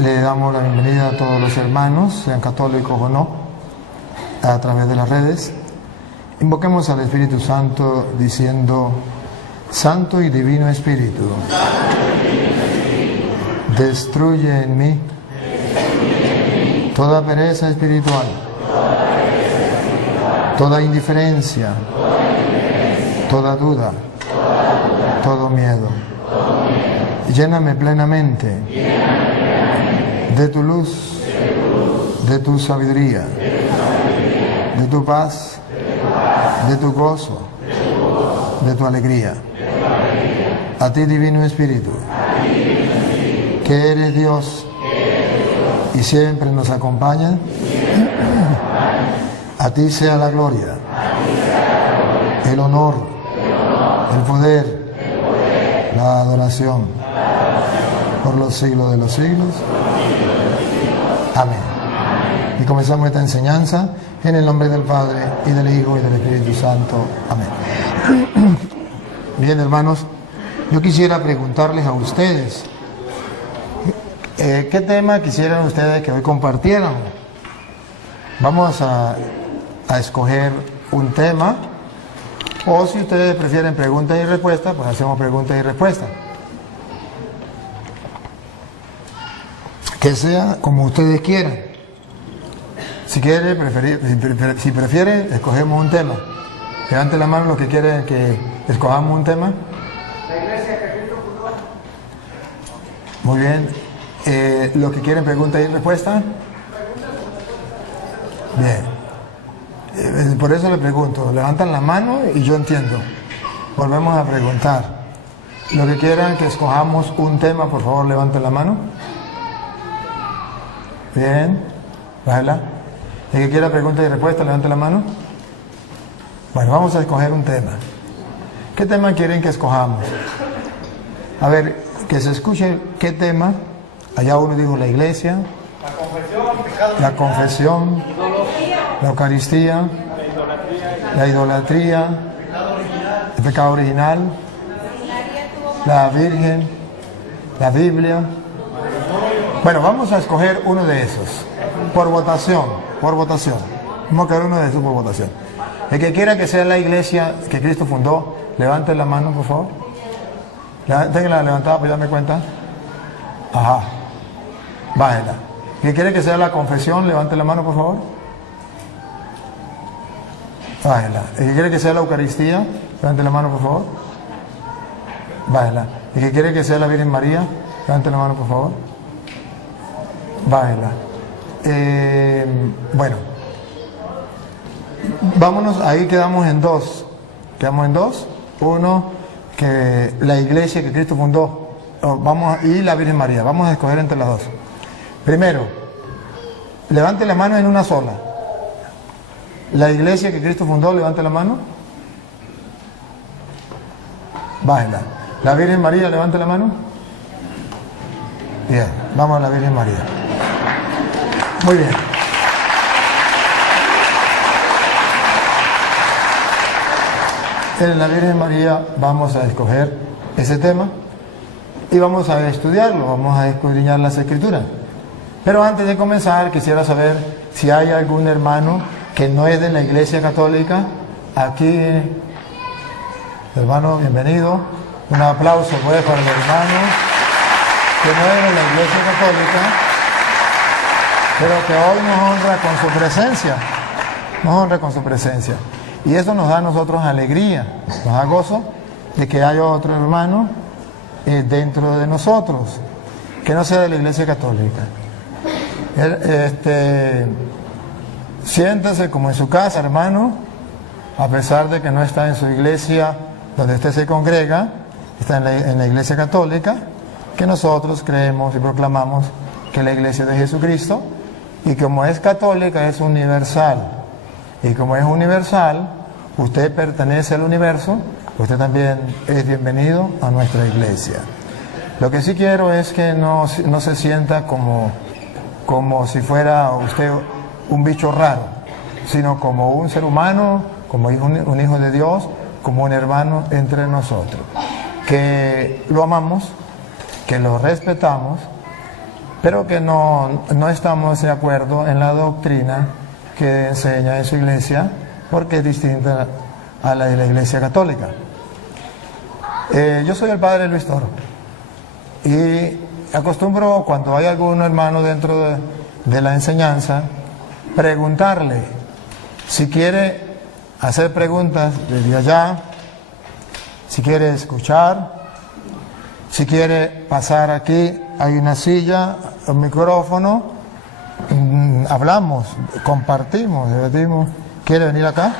Le damos la bienvenida a todos los hermanos, sean católicos o no, a través de las redes. Invoquemos al Espíritu Santo diciendo: Santo y Divino Espíritu, destruye en mí toda pereza espiritual, toda indiferencia, toda duda, todo miedo. Lléname plenamente de tu luz, de tu sabiduría, de tu paz, de tu gozo, de tu alegría. A ti, Divino Espíritu, que eres Dios y siempre nos acompaña, a ti sea la gloria, el honor, el poder, la adoración, por los siglos de los siglos. Amén. Y comenzamos esta enseñanza en el nombre del Padre, y del Hijo, y del Espíritu Santo. Amén. Bien, hermanos, yo quisiera preguntarles a ustedes, ¿qué tema quisieran ustedes que hoy compartieran? Vamos a escoger un tema, o si ustedes prefieren preguntas y respuestas, pues hacemos preguntas y respuestas. Que sea como ustedes quieran. Si prefieren, escogemos un tema. Levanten la mano los que quieren que escojamos un tema. La iglesia que Cristo fundó. Muy bien. Los que quieren preguntas y respuestas. Bien. Por eso le pregunto. Levantan la mano y yo entiendo. Volvemos a preguntar. Los que quieran que escojamos un tema, por favor, levanten la mano. Bien, bájala. El que quiera pregunta y respuesta, levante la mano. Bueno, vamos a escoger un tema. ¿Qué tema quieren que escojamos? A ver, que se escuche qué tema. Allá uno dijo la iglesia, la confesión, la Eucaristía, la idolatría, el pecado original, la Virgen, la Biblia. Bueno, vamos a escoger uno de esos, por votación. Vamos a escoger uno de esos por votación. El que quiera que sea la iglesia que Cristo fundó, levante la mano, por favor. Ténganla levantada para darme cuenta. Ajá. Bájela. El que quiere que sea la confesión, levante la mano, por favor. Bájela. El que quiere que sea la Eucaristía, levante la mano, por favor. Bájela. El que quiere que sea la Virgen María, levante la mano, por favor. Bájela. Bueno, vámonos, ahí quedamos en dos. Uno, que la iglesia que Cristo fundó, y la Virgen María. Vamos a escoger entre las dos. Primero, levante la mano en una sola. La iglesia que Cristo fundó, levante la mano. Bájela. La Virgen María, levante la mano. Bien, vamos a la Virgen María. Muy bien. En la Virgen María vamos a escoger ese tema y vamos a estudiarlo, vamos a escudriñar las Escrituras. Pero antes de comenzar, quisiera saber si hay algún hermano que no es de la Iglesia Católica. Aquí, hermano, bienvenido. Un aplauso pues para el hermano que no es de la Iglesia Católica, pero que hoy nos honra con su presencia. Y eso nos da a nosotros alegría, nos da gozo de que haya otro hermano dentro de nosotros, que no sea de la Iglesia Católica. Siéntase como en su casa, hermano, a pesar de que no está en su iglesia donde usted se congrega, está en la Iglesia Católica, que nosotros creemos y proclamamos que la Iglesia de Jesucristo, y como es católica, es universal. Y como es universal, usted pertenece al universo, usted también es bienvenido a nuestra iglesia. Lo que sí quiero es que no se sienta como si fuera usted un bicho raro, sino como un ser humano, como un hijo de Dios, como un hermano entre nosotros. Que lo amamos, que lo respetamos pero que no estamos de acuerdo en la doctrina que enseña en su iglesia, porque es distinta a la de la Iglesia Católica. Yo soy el padre Luis Toro y acostumbro, cuando hay algún hermano dentro de la enseñanza, preguntarle si quiere hacer preguntas desde allá, si quiere escuchar, si quiere pasar aquí, hay una silla, un micrófono, hablamos, compartimos, debatimos. ¿Quiere venir acá?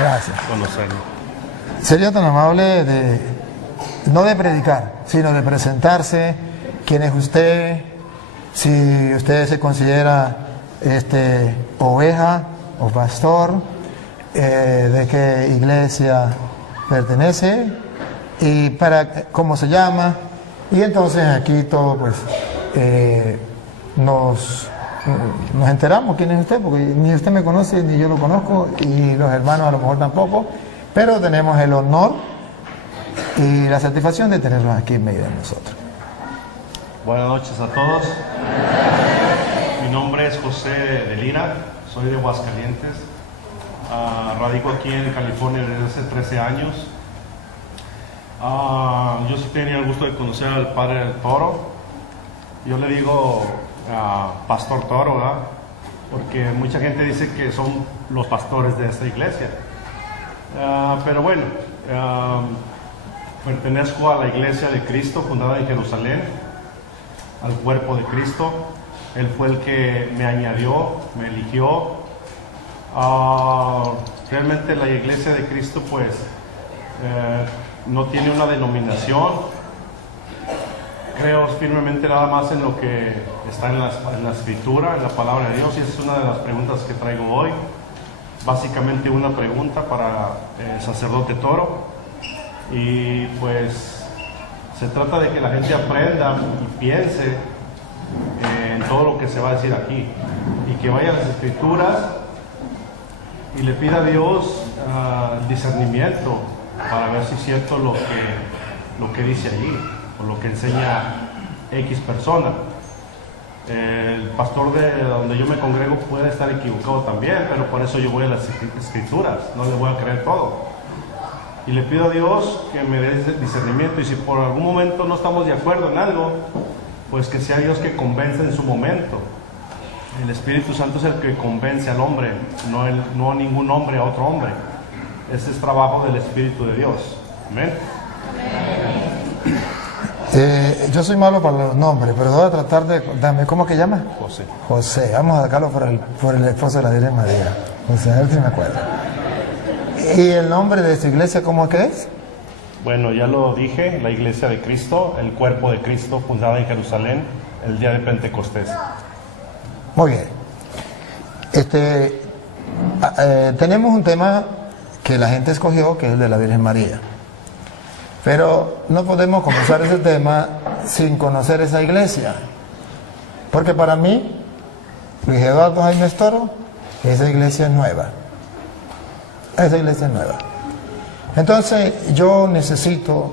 Gracias. Sería tan amable no de predicar, sino de presentarse, quién es usted, si usted se considera oveja o pastor, de qué iglesia pertenece y cómo se llama, y entonces aquí todo pues nos enteramos quién es usted, porque ni usted me conoce ni yo lo conozco y los hermanos a lo mejor tampoco, pero tenemos el honor y la satisfacción de tenerlos aquí en medio de nosotros. Buenas noches a todos. Mi nombre es José de Lira, soy de Aguascalientes. Radico aquí en California desde hace 13 años. Yo sí tenía el gusto de conocer al padre del Toro. Yo le digo Pastor Toro, ¿verdad? Porque mucha gente dice que son los pastores de esta iglesia. Pero bueno, pertenezco a la Iglesia de Cristo fundada en Jerusalén, al cuerpo de Cristo. Él fue el que me añadió, me eligió. Realmente la Iglesia de Cristo pues no tiene una denominación. Creo firmemente nada más en lo que está en la Escritura, en la Palabra de Dios, y esa es una de las preguntas que traigo hoy. Básicamente una pregunta para el sacerdote Toro, y pues se trata de que la gente aprenda y piense en todo lo que se va a decir aquí, y que vaya a las Escrituras y le pida a Dios discernimiento para ver si es cierto lo que dice allí o lo que enseña X persona. El pastor de donde yo me congrego puede estar equivocado también, pero por eso yo voy a las Escrituras, no le voy a creer todo. Y le pido a Dios que me dé discernimiento, y si por algún momento no estamos de acuerdo en algo, pues que sea Dios que convence en su momento. El Espíritu Santo es el que convence al hombre, no ningún hombre a otro hombre. Ese es trabajo del Espíritu de Dios. Amén. Yo soy malo para los nombres, pero voy a tratar de... ¿Cómo que llama? José. José, vamos a sacarlo por el esposo de la Virgen María. José, a ver si me acuerdo. ¿Y el nombre de esta iglesia cómo que es? Bueno, ya lo dije, la Iglesia de Cristo, el cuerpo de Cristo, fundada en Jerusalén el día de Pentecostés. Muy bien. Tenemos un tema que la gente escogió, que es el de la Virgen María. Pero no podemos comenzar ese tema sin conocer esa iglesia. Porque para mí, Luis Eduardo Jaime Toro, esa iglesia es nueva. Esa iglesia es nueva. Entonces, yo necesito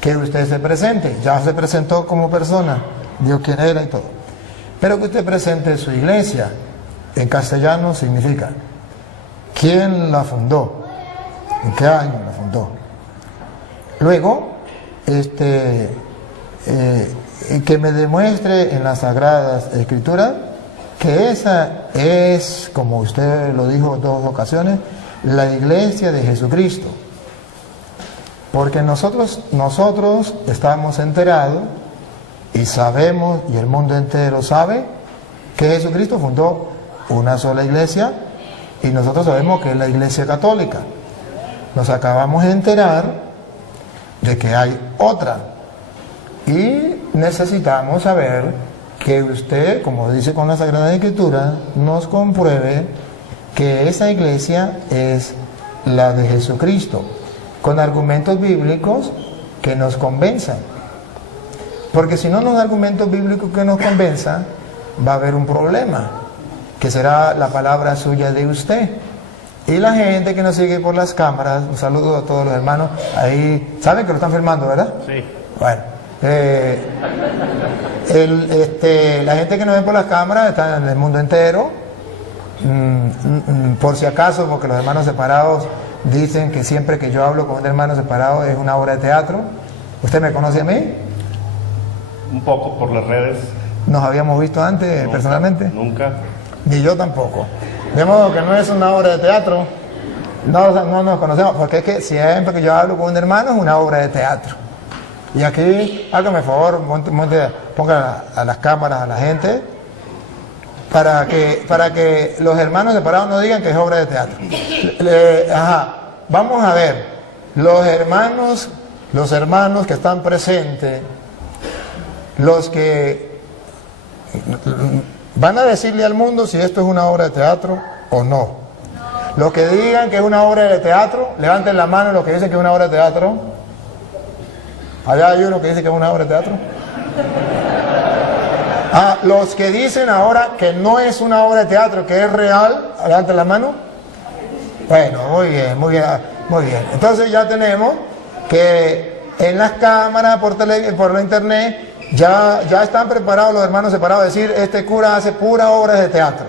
que usted se presente. Ya se presentó como persona, dijo quién era y todo. Pero que usted presente su iglesia. En castellano significa quién la fundó, en qué año la fundó. Luego, que me demuestre en las Sagradas Escrituras que esa es, como usted lo dijo en 2 ocasiones, la iglesia de Jesucristo. Porque nosotros estamos enterados y sabemos, y el mundo entero sabe, que Jesucristo fundó una sola iglesia, y nosotros sabemos que es la Iglesia Católica. Nos acabamos de enterar de que hay otra, y necesitamos saber que usted, como dice con la Sagrada Escritura, nos compruebe que esa iglesia es la de Jesucristo, con argumentos bíblicos que nos convenzan. Porque si no hay argumentos bíblicos que nos convenzan, va a haber un problema. que será la palabra suya de usted. Y la gente que nos sigue por las cámaras, un saludo a todos los hermanos. Ahí, ¿saben que lo están filmando, verdad? Sí. Bueno, la gente que nos ve por las cámaras está en el mundo entero. Por si acaso, porque los hermanos separados dicen que siempre que yo hablo con un hermano separado es una obra de teatro. ¿Usted me conoce a mí? Un poco por las redes. ¿Nos habíamos visto antes personalmente? Nunca. Ni yo tampoco. De modo que no es una obra de teatro. No nos conocemos, porque es que siempre que yo hablo con un hermano es una obra de teatro. Y aquí, hágame favor, ponga a las cámaras a la gente para que los hermanos separados no digan que es obra de teatro. Vamos a ver, los hermanos que están presentes, los que van a decirle al mundo si esto es una obra de teatro o no. Los que digan que es una obra de teatro, levanten la mano los que dicen que es una obra de teatro. Allá hay uno que dice que es una obra de teatro. Los que dicen ahora que no es una obra de teatro, que es real, levanten la mano. Bueno, muy bien. Entonces ya tenemos que en las cámaras, por la internet, ya están preparados los hermanos separados a decir, este cura hace pura obra de teatro.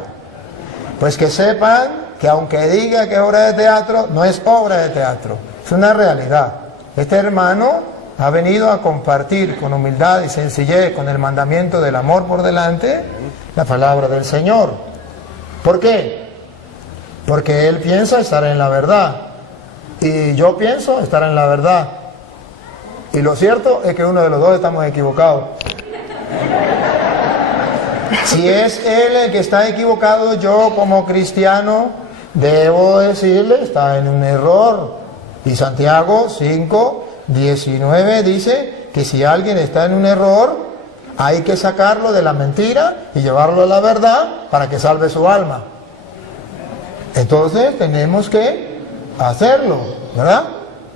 Pues que sepan que aunque diga que es obra de teatro, no es obra de teatro, es una realidad. Este hermano ha venido a compartir con humildad y sencillez, con el mandamiento del amor por delante, la palabra del Señor. ¿Por qué? Porque él piensa estar en la verdad y yo pienso estar en la verdad. Y lo cierto es que uno de los dos estamos equivocados. Si es él el que está equivocado, yo como cristiano debo decirle, está en un error. Y Santiago 5:19 dice que si alguien está en un error, hay que sacarlo de la mentira y llevarlo a la verdad para que salve su alma. Entonces tenemos que hacerlo, ¿verdad?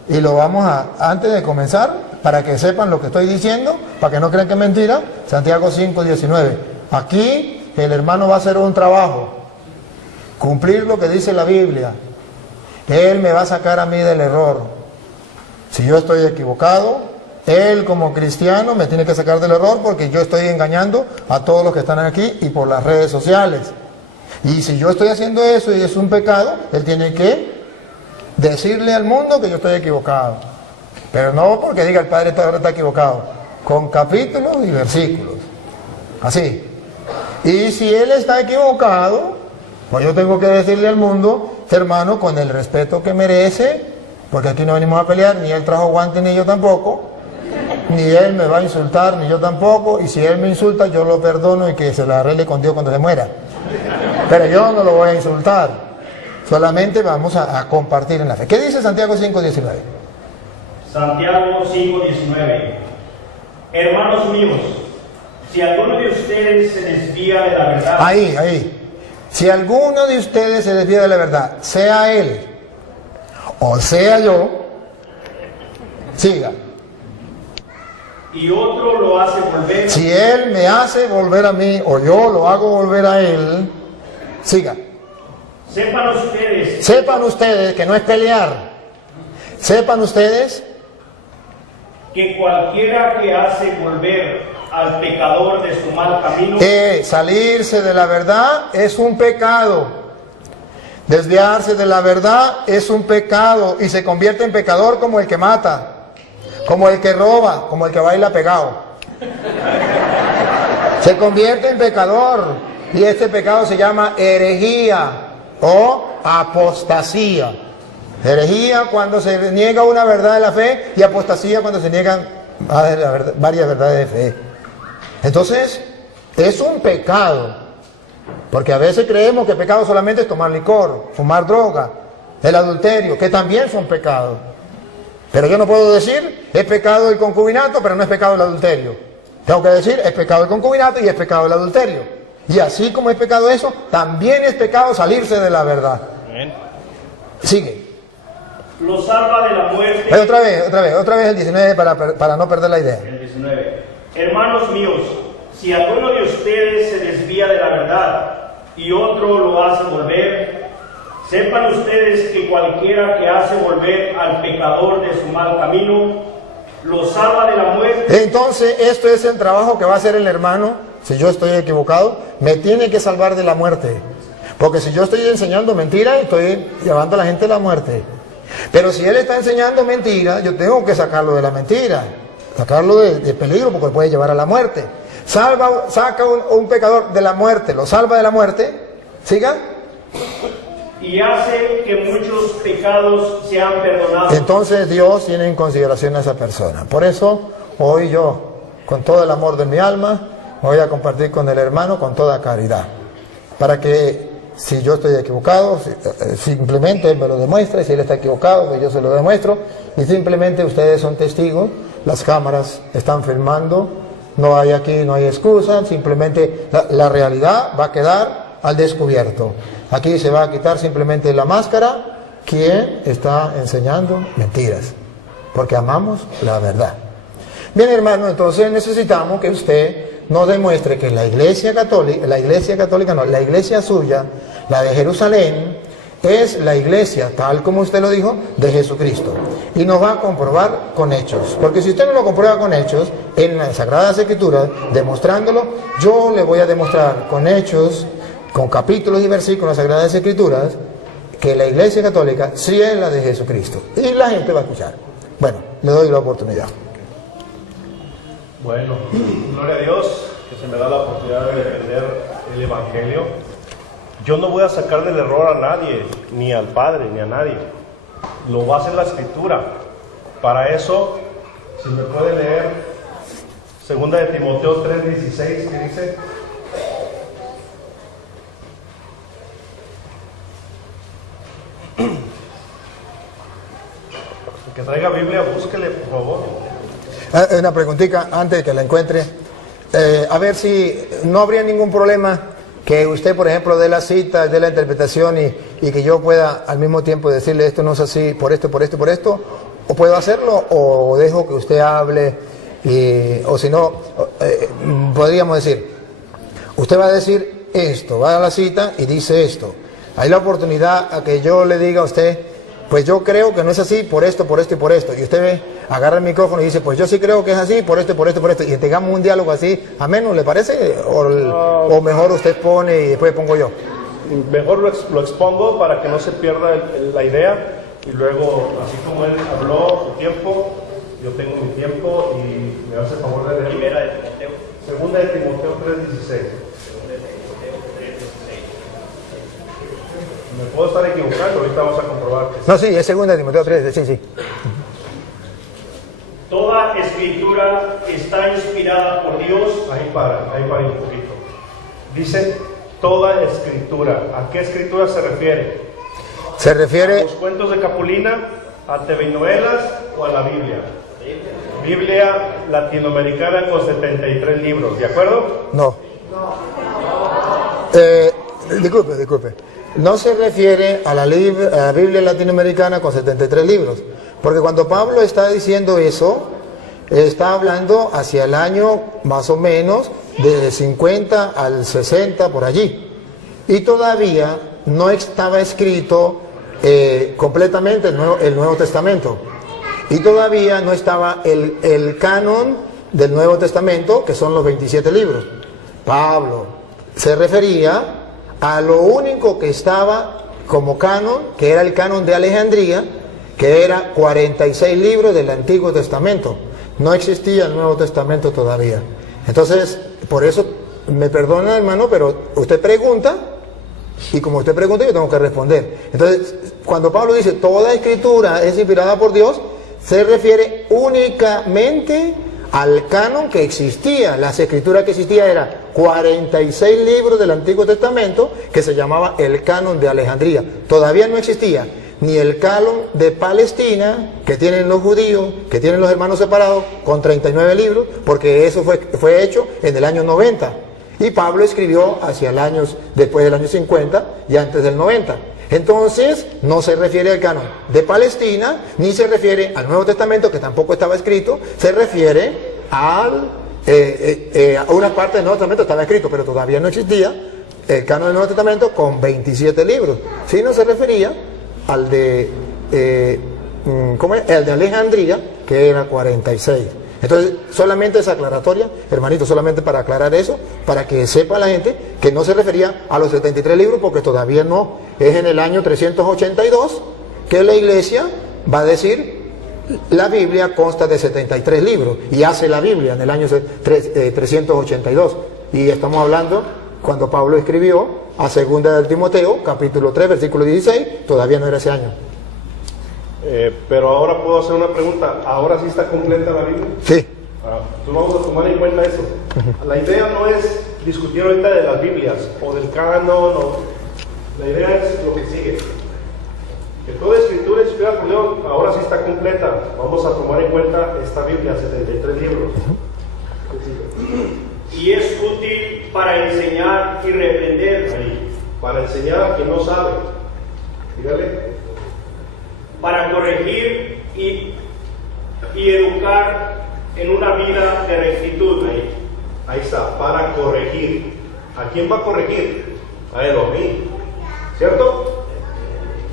Y lo vamos antes de comenzar, para que sepan lo que estoy diciendo, para que no crean que es mentira, Santiago 5:19. Aquí el hermano va a hacer un trabajo, cumplir lo que dice la Biblia. Él me va a sacar a mí del error. Si yo estoy equivocado, él como cristiano me tiene que sacar del error porque yo estoy engañando a todos los que están aquí y por las redes sociales. Y si yo estoy haciendo eso y es un pecado, él tiene que decirle al mundo que yo estoy equivocado. Pero no porque diga el padre está equivocado, con capítulos y versículos. Así. Y si él está equivocado, pues yo tengo que decirle al mundo, hermano, con el respeto que merece, porque aquí no venimos a pelear, ni él trajo guantes ni yo tampoco, ni él me va a insultar, ni yo tampoco, y si él me insulta, yo lo perdono y que se lo arregle con Dios cuando se muera. Pero yo no lo voy a insultar, solamente vamos a compartir en la fe. ¿Qué dice Santiago 5:19? Santiago 5:19. Hermanos míos, si alguno de ustedes se desvía de la verdad... Ahí. Si alguno de ustedes se desvía de la verdad, sea él o sea yo, siga. Y otro lo hace volver... Si él me hace volver a mí o yo lo hago volver a él, siga. Sepan ustedes que no es pelear. Sepan ustedes que cualquiera que hace volver al pecador de su mal camino... salirse de la verdad es un pecado. Desviarse de la verdad es un pecado y se convierte en pecador como el que mata, como el que roba, como el que baila pegado. Se convierte en pecador y este pecado se llama herejía o apostasía. Herejía cuando se niega una verdad de la fe y apostasía cuando se niegan varias verdades de fe. Entonces, es un pecado. Porque a veces creemos que pecado solamente es tomar licor, fumar droga, el adulterio, que también son pecados. Pero yo no puedo decir, es pecado el concubinato, pero no es pecado el adulterio. Tengo que decir, es pecado el concubinato y es pecado el adulterio. Y así como es pecado eso, también es pecado salirse de la verdad. Sigue. Lo salva de la muerte... Otra vez el 19 para no perder la idea. El 19. Hermanos míos, si alguno de ustedes se desvía de la verdad y otro lo hace volver. Sepan ustedes que cualquiera que hace volver al pecador de su mal camino, lo salva de la muerte. Entonces, esto es el trabajo que va a hacer el hermano. Si yo estoy equivocado, me tiene que salvar de la muerte. Porque si yo estoy enseñando mentira, estoy llevando a la gente a la muerte. Pero si él está enseñando mentira, yo tengo que sacarlo de la mentira, sacarlo de peligro, porque puede llevar a la muerte. Saca un pecador de la muerte, lo salva de la muerte. ¿Siga? Y hace que muchos pecados sean perdonados. Entonces Dios tiene en consideración a esa persona. Por eso hoy yo, con todo el amor de mi alma, voy a compartir con el hermano con toda caridad. Para que si yo estoy equivocado, simplemente él me lo demuestra, y si él está equivocado, pues yo se lo demuestro, y simplemente ustedes son testigos, las cámaras están filmando, no hay excusa, simplemente la realidad va a quedar al descubierto. Aquí se va a quitar simplemente la máscara, quien está enseñando mentiras, porque amamos la verdad. Bien, hermano, entonces necesitamos que usted nos demuestre que la iglesia suya, la de Jerusalén, es la iglesia, tal como usted lo dijo, de Jesucristo. Y nos va a comprobar con hechos. Porque si usted no lo comprueba con hechos, en las Sagradas Escrituras, demostrándolo, yo le voy a demostrar con hechos, con capítulos y versículos de las Sagradas Escrituras, que la iglesia católica sí es la de Jesucristo. Y la gente va a escuchar. Bueno, le doy la oportunidad. Bueno, gloria a Dios que se me da la oportunidad de defender el Evangelio. Yo no voy a sacar del error a nadie, ni al Padre, ni a nadie. Lo va a hacer la Escritura. Para eso, si me puede leer 2 de Timoteo 3:16, que dice: el que traiga Biblia, búsquele, por favor. Una preguntita antes de que la encuentre. A ver si no habría ningún problema que usted, por ejemplo, dé la cita, dé la interpretación y que yo pueda al mismo tiempo decirle esto no es así, por esto, por esto, por esto. ¿O puedo hacerlo o dejo que usted hable? O si no, podríamos decir, usted va a decir esto, va a la cita y dice esto. Hay la oportunidad a que yo le diga a usted, pues yo creo que no es así, por esto, por esto y por esto. Y usted agarra el micrófono y dice, pues yo sí creo que es así, por esto, por esto, por esto. Y tengamos un diálogo así, ameno, ¿le parece? O mejor usted pone y después pongo yo. Mejor lo expongo para que no se pierda la idea. Y luego, así como él habló su tiempo, yo tengo mi tiempo y me hace el favor de leer. Primera de Timoteo. Segunda de Timoteo 3:16. Me puedo estar equivocando, ahorita vamos a comprobar que sí. No, sí, es segunda de Timoteo 3, sí. Toda escritura está inspirada por Dios. Ahí para un poquito. Dice toda escritura. ¿A qué escritura se refiere? Se refiere... ¿A los cuentos de Capulina, a telenovelas o a la Biblia? Biblia latinoamericana con 73 libros, ¿de acuerdo? No. Disculpe. No se refiere a la Biblia latinoamericana con 73 libros. Porque cuando Pablo está diciendo eso, está hablando hacia el año más o menos de 50 al 60 por allí. Y todavía no estaba escrito completamente el Nuevo Testamento. Y todavía no estaba el canon del Nuevo Testamento, que son los 27 libros. Pablo se refería a lo único que estaba como canon, que era el canon de Alejandría, que era 46 libros del Antiguo Testamento. No existía el Nuevo Testamento todavía. Entonces, por eso, me perdona, hermano, pero usted pregunta, y como usted pregunta, yo tengo que responder. Entonces, cuando Pablo dice, toda escritura es inspirada por Dios, se refiere únicamente al canon que existía. Las escrituras que existía eran 46 libros del Antiguo Testamento, que se llamaba el canon de Alejandría. Todavía no existía ni el canon de Palestina, que tienen los judíos, que tienen los hermanos separados, con 39 libros, porque eso fue hecho en el año 90. Y Pablo escribió hacia el año, después del año 50 y antes del 90. Entonces, no se refiere al canon de Palestina, ni se refiere al Nuevo Testamento, que tampoco estaba escrito, se refiere a una parte del Nuevo Testamento estaba escrito, pero todavía no existía, el canon del Nuevo Testamento con 27 libros. Si no se refería al de, ¿cómo es? El de Alejandría, que era 46. Entonces, solamente esa aclaratoria, hermanito, solamente para aclarar eso, para que sepa la gente que no se refería a los 73 libros, porque todavía no. Es en el año 382 que la iglesia va a decir, la Biblia consta de 73 libros, y hace la Biblia en el año 382. Y estamos hablando cuando Pablo escribió a 2 de Timoteo, capítulo 3, versículo 16, todavía no era ese año. Pero ahora puedo hacer una pregunta. ¿Ahora sí está completa la Biblia? Sí. Entonces vamos a tomar en cuenta eso. La idea no es discutir ahorita de las Biblias o del canon. La idea es lo que sigue. Que toda escritura inspirada por Dios ahora sí está completa. Vamos a tomar en cuenta esta Biblia, 73 libros. Y es útil para enseñar y reprender, Para enseñar a quien no sabe. Dígale. para corregir y educar en una vida de rectitud. Ahí está, para corregir. ¿A quién va a corregir? A él o a mí. ¿Cierto?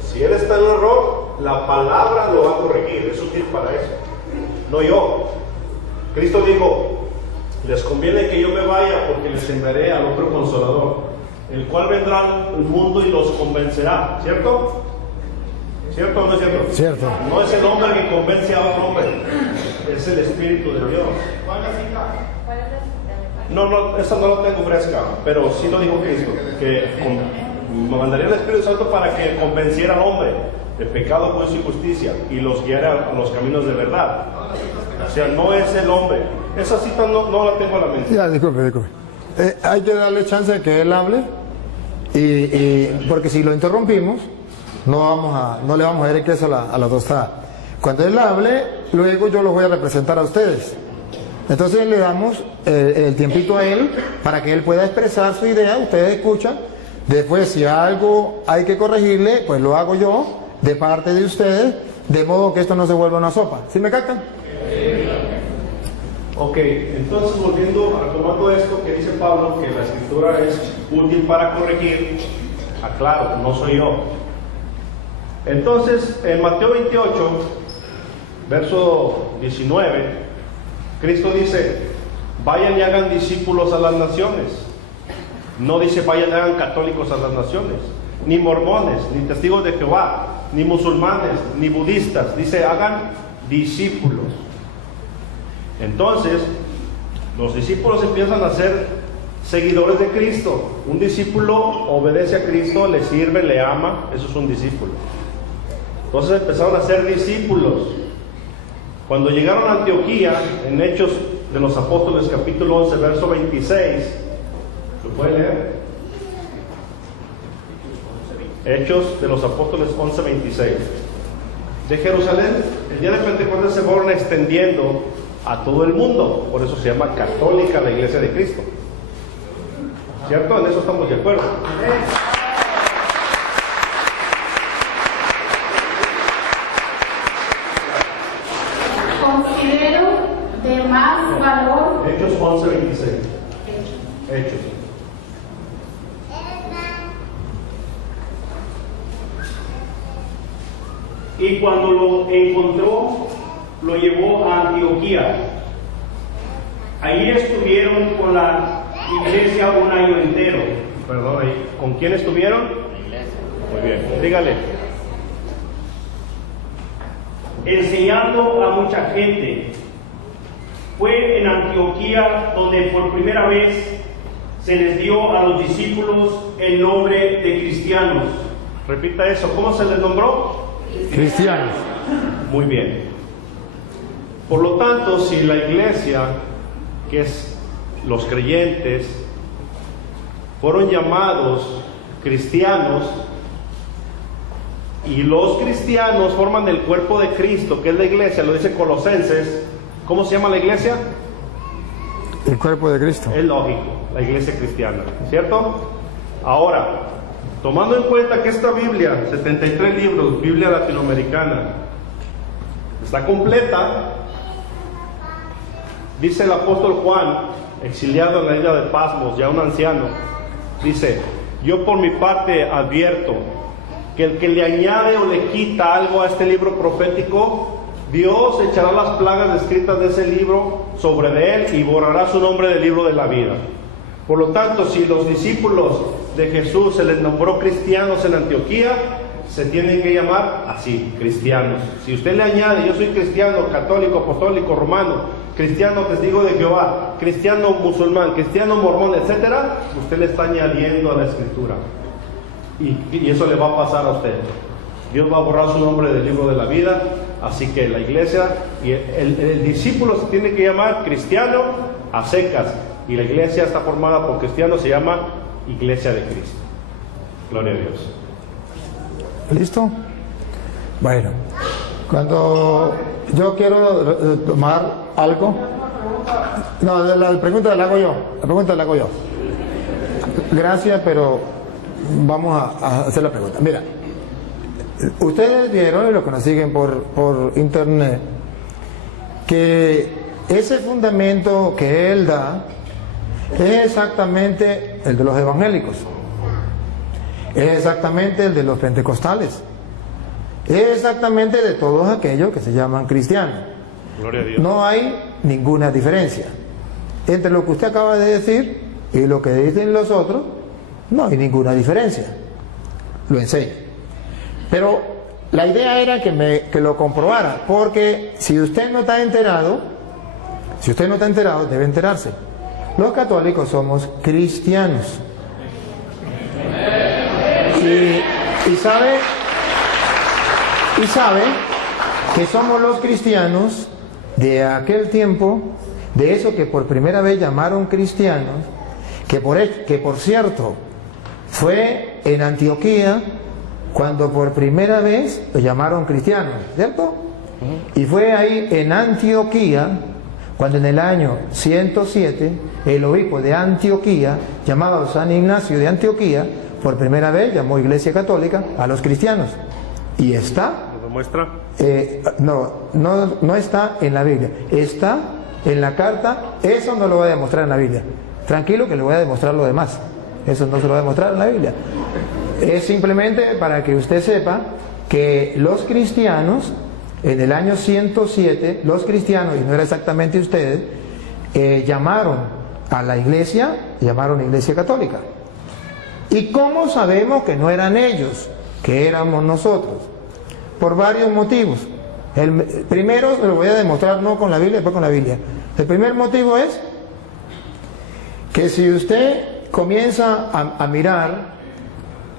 Si él está en un error, la palabra lo va a corregir. Es útil para eso. No yo. Cristo dijo, les conviene que yo me vaya porque les enviaré al otro consolador, el cual vendrá al mundo y los convencerá. ¿Cierto? ¿Cierto o no es cierto? Cierto. No es el hombre que convence a otro hombre, es el Espíritu de Dios. No, esa no la tengo fresca, pero sí lo dijo Cristo, que me mandaría el Espíritu Santo para que convenciera al hombre de pecado, juicio y justicia, y los guiara a los caminos de verdad. O sea, no es el hombre. Esa cita no la tengo a la mente. Ya, disculpe. Hay que darle chance de que él hable, porque si lo interrumpimos, no le vamos a dar el queso a la tostada. Cuando él hable, luego yo los voy a representar a ustedes. Entonces le damos el tiempito a él para que él pueda expresar su idea. Ustedes escuchan. Después, si algo hay que corregirle, pues lo hago yo de parte de ustedes, de modo que esto no se vuelva una sopa. ¿Sí me captan? Ok, entonces volviendo, retomando esto que dice Pablo, que la escritura es útil para corregir, aclaro, no soy yo. Entonces, en Mateo 28, verso 19, Cristo dice, vayan y hagan discípulos a las naciones. No dice vayan y hagan católicos a las naciones, ni mormones, ni testigos de Jehová, ni musulmanes, ni budistas. Dice hagan discípulos. Entonces, los discípulos empiezan a ser seguidores de Cristo. Un discípulo obedece a Cristo, le sirve, le ama, eso es un discípulo. Entonces empezaron a ser discípulos. Cuando llegaron a Antioquía, en Hechos de los Apóstoles, capítulo 11, verso 26, ¿lo puede leer? Hechos de los Apóstoles 11, 26. De Jerusalén, el día de Pentecostés se fueron extendiendo a todo el mundo, por eso se llama católica la Iglesia de Cristo. ¿Cierto? En eso estamos de acuerdo. Considero de más valor. Hechos 11, 26. Hechos. Y cuando lo encontró, lo llevó a Antioquía. Allí estuvieron con la iglesia un año entero. Perdón, ahí. ¿Con quién estuvieron? Muy bien, dígale. Enseñando a mucha gente. Fue en Antioquía donde por primera vez se les dio a los discípulos el nombre de cristianos. Repita eso, ¿cómo se les nombró? Cristianos. Muy bien. Por lo tanto, si la iglesia, que es los creyentes, fueron llamados cristianos, y los cristianos forman el cuerpo de Cristo, que es la iglesia, lo dice Colosenses. ¿Cómo se llama la iglesia? El cuerpo de Cristo. Es lógico, la iglesia cristiana, ¿cierto? Ahora, tomando en cuenta que esta Biblia, 73 libros, Biblia latinoamericana, está completa, dice el apóstol Juan, exiliado en la isla de Pasmos, ya un anciano, dice, Yo por mi parte advierto que el que le añade o le quita algo a este libro profético, Dios echará las plagas descritas de ese libro sobre de él y borrará su nombre del libro de la vida. Por lo tanto, si los discípulos de Jesús se les nombró cristianos en Antioquía, se tienen que llamar así, cristianos. Si usted le añade, yo soy cristiano, católico, apostólico, romano, cristiano, testigo de Jehová, cristiano musulmán, cristiano mormón, etcétera, usted le está añadiendo a la escritura. Y eso le va a pasar a usted. Dios va a borrar su nombre del libro de la vida. Así que la iglesia y el discípulo se tiene que llamar cristiano a secas. Y la iglesia está formada por cristianos, se llama Iglesia de Cristo. Gloria a Dios. ¿Listo? Bueno, cuando yo quiero tomar algo, no, la pregunta la hago yo. La pregunta la hago yo. Gracias, pero vamos a hacer la pregunta. Mira, ustedes vieron, y los que nos siguen por internet, que ese fundamento que él da es exactamente el de los evangélicos, es exactamente el de los pentecostales, es exactamente de todos aquellos que se llaman cristianos. Gloria a Dios. No hay ninguna diferencia entre lo que usted acaba de decir y lo que dicen los otros. No hay ninguna diferencia. Lo enseño. Pero la idea era que lo comprobara, porque si usted no está enterado, debe enterarse. Los católicos somos cristianos. Y sabe que somos los cristianos de aquel tiempo, de eso que por primera vez llamaron cristianos, que por cierto fue en Antioquía cuando por primera vez lo llamaron cristianos, ¿cierto? Y fue ahí en Antioquía cuando en el año 107 el obispo de Antioquía, llamado San Ignacio de Antioquía, por primera vez llamó Iglesia Católica a los cristianos. Y está, ¿Lo demuestra? no está en la Biblia, está en la carta. Eso no lo voy a demostrar en la Biblia. Tranquilo que le voy a demostrar lo demás. Eso no se lo va a demostrar en la Biblia. Es simplemente para que usted sepa que los cristianos, en el año 107, los cristianos, y no era exactamente ustedes, llamaron a la iglesia, llamaron Iglesia Católica. ¿Y cómo sabemos que no eran ellos, que éramos nosotros? Por varios motivos. El primero se lo voy a demostrar no con la Biblia, después con la Biblia. El primer motivo es que si usted comienza a mirar,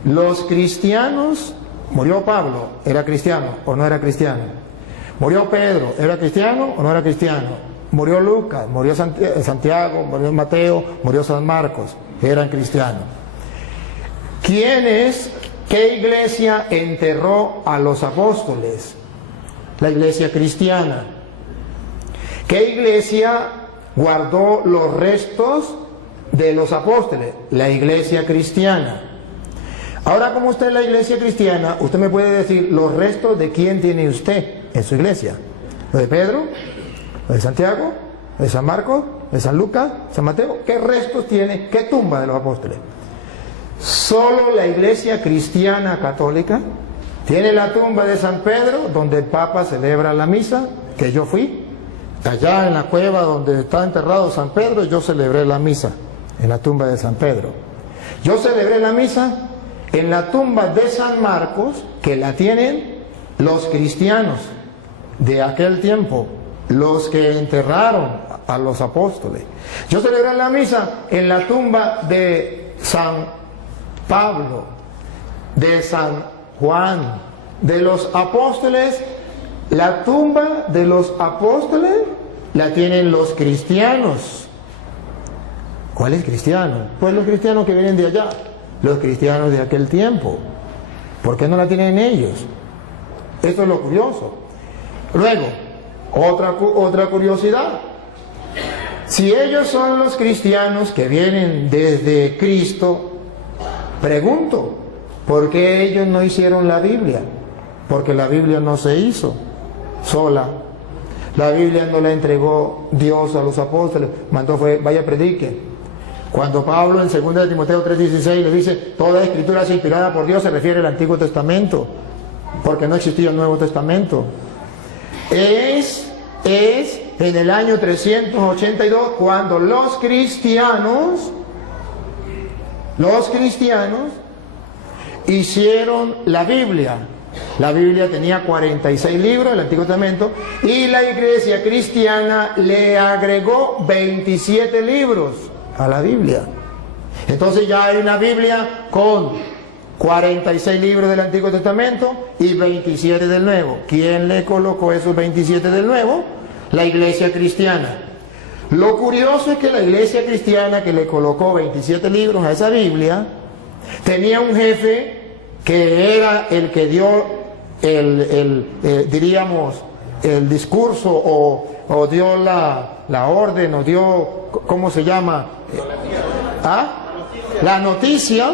los cristianos, murió Pablo, ¿era cristiano o no era cristiano? Murió Pedro, ¿era cristiano o no era cristiano? Murió Lucas, murió Santiago, murió Mateo, murió San Marcos, eran cristianos. ¿Qué iglesia enterró a los apóstoles? La iglesia cristiana. ¿Qué iglesia guardó los restos de los apóstoles? La iglesia cristiana. Ahora, como usted es la iglesia cristiana, usted me puede decir los restos de quién tiene usted en su iglesia. ¿Lo de Pedro? ¿Lo de Santiago? ¿Lo de San Marcos? ¿Lo de San Lucas? ¿San Mateo? ¿Qué restos tiene? ¿Qué tumba de los apóstoles? Solo la iglesia cristiana católica tiene la tumba de San Pedro, donde el Papa celebra la misa, que yo fui. Allá en la cueva donde está enterrado San Pedro, yo celebré la misa, en la tumba de San Pedro. Yo celebré la misa en la tumba de San Marcos, que la tienen los cristianos de aquel tiempo, los que enterraron a los apóstoles. Yo celebré la misa en la tumba de San Pablo, de San Juan, de los apóstoles. La tumba de los apóstoles la tienen los cristianos. ¿Cuáles cristianos? Pues los cristianos que vienen de allá, los cristianos de aquel tiempo. ¿Por qué no la tienen ellos? Esto es lo curioso. Luego, otra curiosidad. Si ellos son los cristianos que vienen desde Cristo, pregunto, ¿por qué ellos no hicieron la Biblia? Porque la Biblia no se hizo sola. La Biblia no la entregó Dios a los apóstoles, mandó fue, vaya prediquen. Cuando Pablo en 2 Timoteo 3:16 le dice, toda escritura es inspirada por Dios, se refiere al Antiguo Testamento, porque no existía el Nuevo Testamento. Es en el año 382 cuando los cristianos hicieron la Biblia. La Biblia tenía 46 libros, el Antiguo Testamento, y la iglesia cristiana le agregó 27 libros a la Biblia. Entonces ya hay una Biblia con 46 libros del Antiguo Testamento y 27 del Nuevo. ¿Quién le colocó esos 27 del Nuevo? La iglesia cristiana. Lo curioso es que la iglesia cristiana que le colocó 27 libros a esa Biblia tenía un jefe que era el que dio diríamos, el discurso o dio la orden, o dio, ¿cómo se llama? La noticia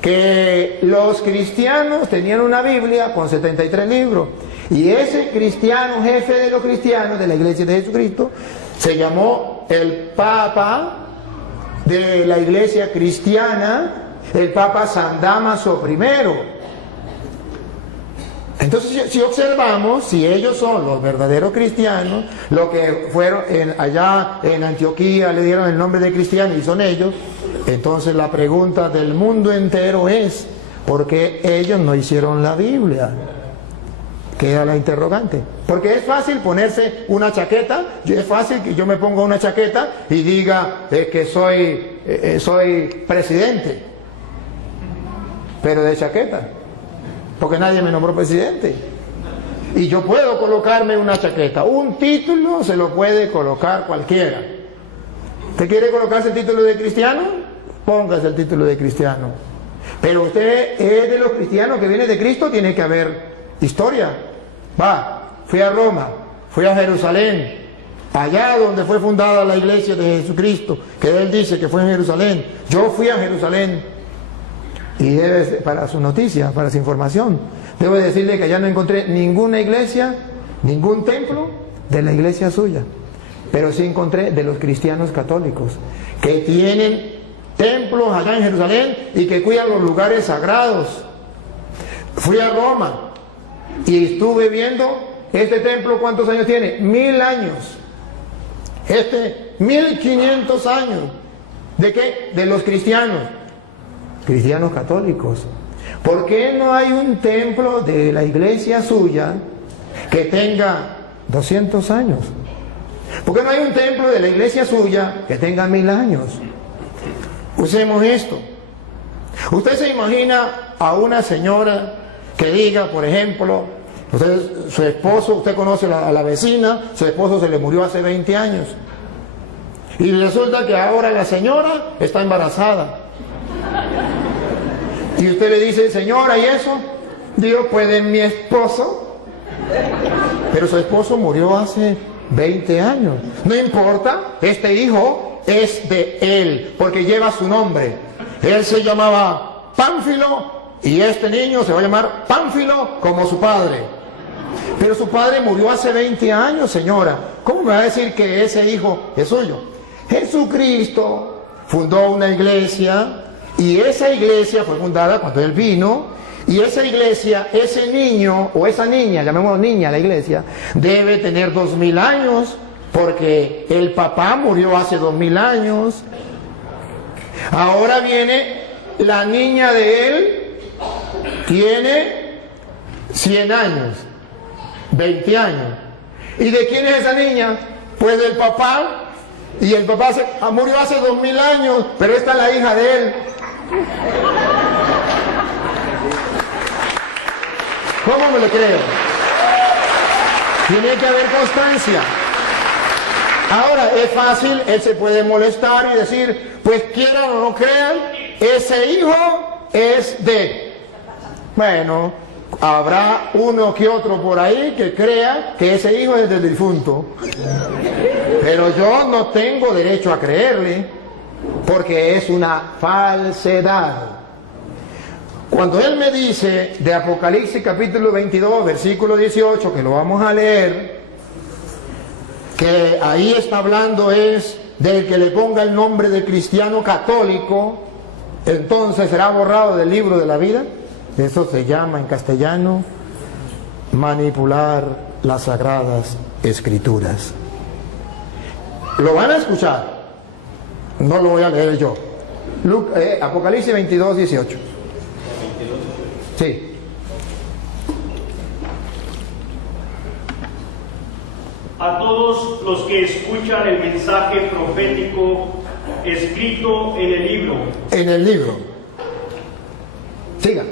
que los cristianos tenían una Biblia con 73 libros. Y ese cristiano, jefe de los cristianos de la iglesia de Jesucristo, se llamó el Papa de la iglesia cristiana, el Papa San Dámaso I. Entonces, si observamos, si ellos son los verdaderos cristianos, lo que fueron allá en Antioquía le dieron el nombre de cristianos y son ellos, entonces la pregunta del mundo entero es, ¿por qué ellos no hicieron la Biblia? Queda la interrogante. Porque es fácil ponerse una chaqueta, es fácil que yo me ponga una chaqueta y diga que soy presidente, pero de chaqueta, porque nadie me nombró presidente. Y yo puedo colocarme una chaqueta, un título se lo puede colocar cualquiera. ¿Usted quiere colocarse el título de cristiano? Póngase el título de cristiano. Pero usted es de los cristianos que viene de Cristo, tiene que haber historia. Fui a Roma, fui a Jerusalén, allá donde fue fundada la iglesia de Jesucristo, que él dice que fue en Jerusalén. Yo fui a Jerusalén. Y para su noticia, para su información, debo decirle que allá no encontré ninguna iglesia, ningún templo de la iglesia suya, pero sí encontré de los cristianos católicos, que tienen templos allá en Jerusalén y que cuidan los lugares sagrados. Fui a Roma y estuve viendo este templo. ¿Cuántos años tiene? 1000 años. 1500 años. ¿De qué? De los cristianos católicos. ¿Por qué no hay un templo de la iglesia suya que tenga 200 años? ¿Por qué no hay un templo de la iglesia suya que tenga 1000 años? Usemos esto. Usted se imagina a una señora que diga, por ejemplo, su esposo, usted conoce a la vecina, su esposo se le murió hace 20 años. Y resulta que ahora la señora está embarazada. Y usted le dice, señora, ¿y eso? Digo, pues de mi esposo. Pero su esposo murió hace 20 años. No importa, este hijo es de él, porque lleva su nombre. Él se llamaba Pánfilo y este niño se va a llamar Pánfilo como su padre. Pero su padre murió hace 20 años, señora. ¿Cómo me va a decir que ese hijo es suyo? Jesucristo fundó una iglesia y esa iglesia fue fundada cuando él vino, y esa iglesia, ese niño o esa niña, llamémoslo niña la iglesia, debe tener 2000 años, porque el papá murió hace 2000 años. Ahora viene la niña de él, tiene 100 años, 20 años. ¿Y de quién es esa niña? Pues del papá. Y el papá murió hace 2000 años, pero esta es la hija de él. ¿Cómo me lo creo? Tiene que haber constancia. Ahora, es fácil, él se puede molestar y decir, pues quieran o no crean, ese hijo es de... Bueno, habrá uno que otro por ahí que crea que ese hijo es del difunto. Pero yo no tengo derecho a creerle, porque es una falsedad. Cuando él me dice de Apocalipsis capítulo 22, versículo 18, que lo vamos a leer, que ahí está hablando es del que le ponga el nombre de cristiano católico, entonces será borrado del libro de la vida. Eso se llama en castellano manipular las sagradas escrituras. Lo van a escuchar, no lo voy a leer yo. Apocalipsis 22, 18. Sí. A todos los que escuchan el mensaje profético escrito en el libro. En el libro. Siga.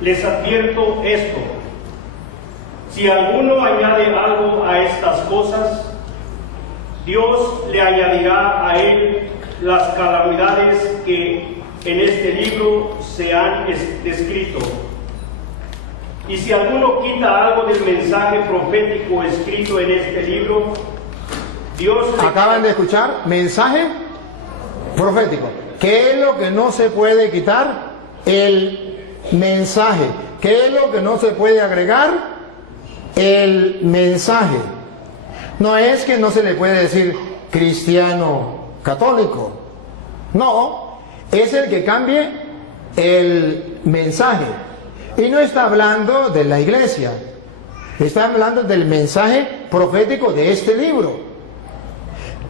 Les advierto esto: si alguno añade algo a estas cosas, Dios le añadirá a él las calamidades que en este libro se han descrito. Y si alguno quita algo del mensaje profético escrito en este libro, Dios le... Acaban de escuchar, mensaje profético. ¿Qué es lo que no se puede quitar? El mensaje. ¿Qué es lo que no se puede agregar? El mensaje. No es que no se le puede decir cristiano católico. No, es el que cambie el mensaje. Y no está hablando de la iglesia, está hablando del mensaje profético de este libro.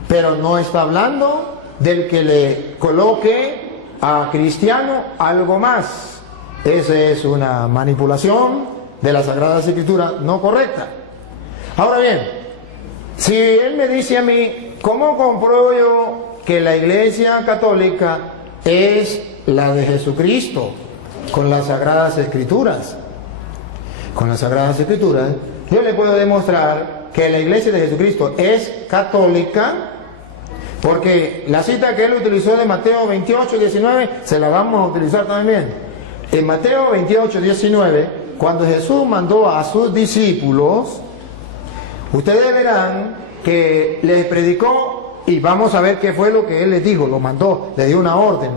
Pero no está hablando del que le coloque a cristiano algo más. Esa es una manipulación de las Sagradas Escrituras no correcta. Ahora bien, si él me dice a mí, ¿cómo compruebo yo que la iglesia católica es la de Jesucristo? Con las Sagradas Escrituras. Con las Sagradas Escrituras, yo le puedo demostrar que la iglesia de Jesucristo es católica, porque la cita que él utilizó de Mateo 28, 19, se la vamos a utilizar también. En Mateo 28, 19, cuando Jesús mandó a sus discípulos, ustedes verán que les predicó, y vamos a ver qué fue lo que él les dijo, lo mandó, le dio una orden.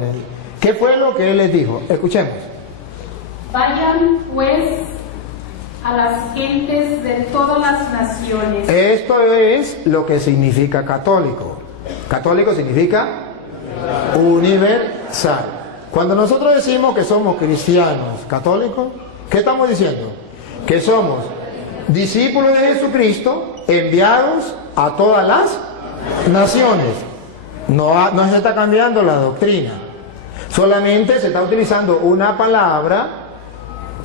¿Qué fue lo que él les dijo? Escuchemos. Vayan pues a las gentes de todas las naciones. Esto es lo que significa católico. Católico significa universal. Cuando nosotros decimos que somos cristianos católicos, ¿qué estamos diciendo? Que somos discípulos de Jesucristo enviados a todas las naciones. No se está cambiando la doctrina. Solamente se está utilizando una palabra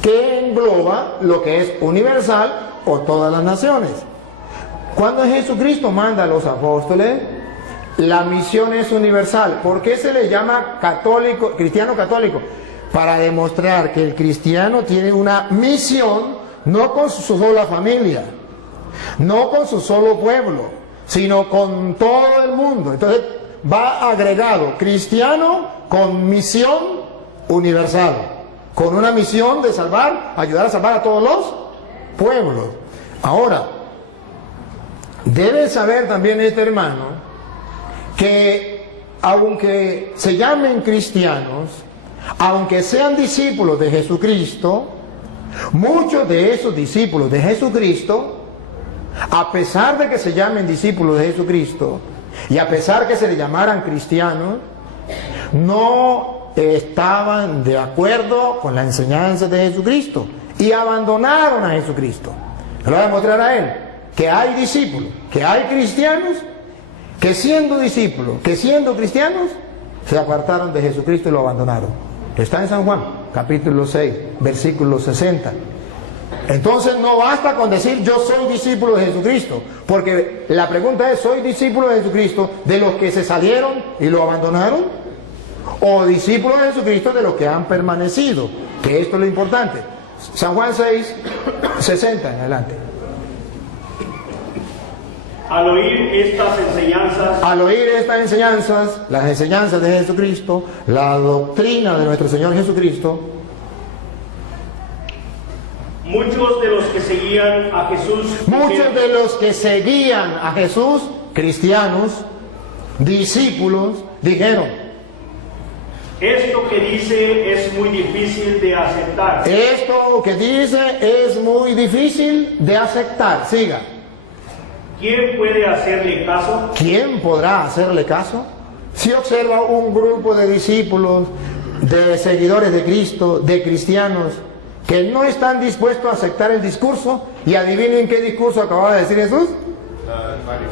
que engloba lo que es universal o todas las naciones. Cuando Jesucristo manda a los apóstoles, la misión es universal. ¿Por qué se le llama católico, cristiano católico? Para demostrar que el cristiano tiene una misión, no con su sola familia, no con su solo pueblo, sino con todo el mundo. Entonces va agregado cristiano con misión universal, con una misión de salvar, ayudar a salvar a todos los pueblos. Ahora, debe saber también este hermano que aunque se llamen cristianos, aunque sean discípulos de Jesucristo, muchos de esos discípulos de Jesucristo, a pesar de que se llamen discípulos de Jesucristo y a pesar que se le llamaran cristianos, no estaban de acuerdo con la enseñanza de Jesucristo y abandonaron a Jesucristo. Le voy a mostrar a él que hay discípulos, que hay cristianos que siendo discípulos, que siendo cristianos, se apartaron de Jesucristo y lo abandonaron. Está en San Juan, capítulo 6, versículo 60. Entonces no basta con decir yo soy discípulo de Jesucristo, porque la pregunta es, ¿soy discípulo de Jesucristo de los que se salieron y lo abandonaron? ¿O discípulo de Jesucristo de los que han permanecido? Que esto es lo importante. San Juan 6, 60 en adelante. Al oír estas enseñanzas, las enseñanzas de Jesucristo, la doctrina de nuestro Señor Jesucristo, muchos de los que seguían a Jesús, cristianos, discípulos, dijeron: esto que dice es muy difícil de aceptar. Esto que dice es muy difícil de aceptar. Siga. ¿quién puede hacerle caso? ¿Quién podrá hacerle caso? Si observa un grupo de discípulos, de seguidores de Cristo, de cristianos, que no están dispuestos a aceptar el discurso, y adivinen qué discurso acababa de decir Jesús.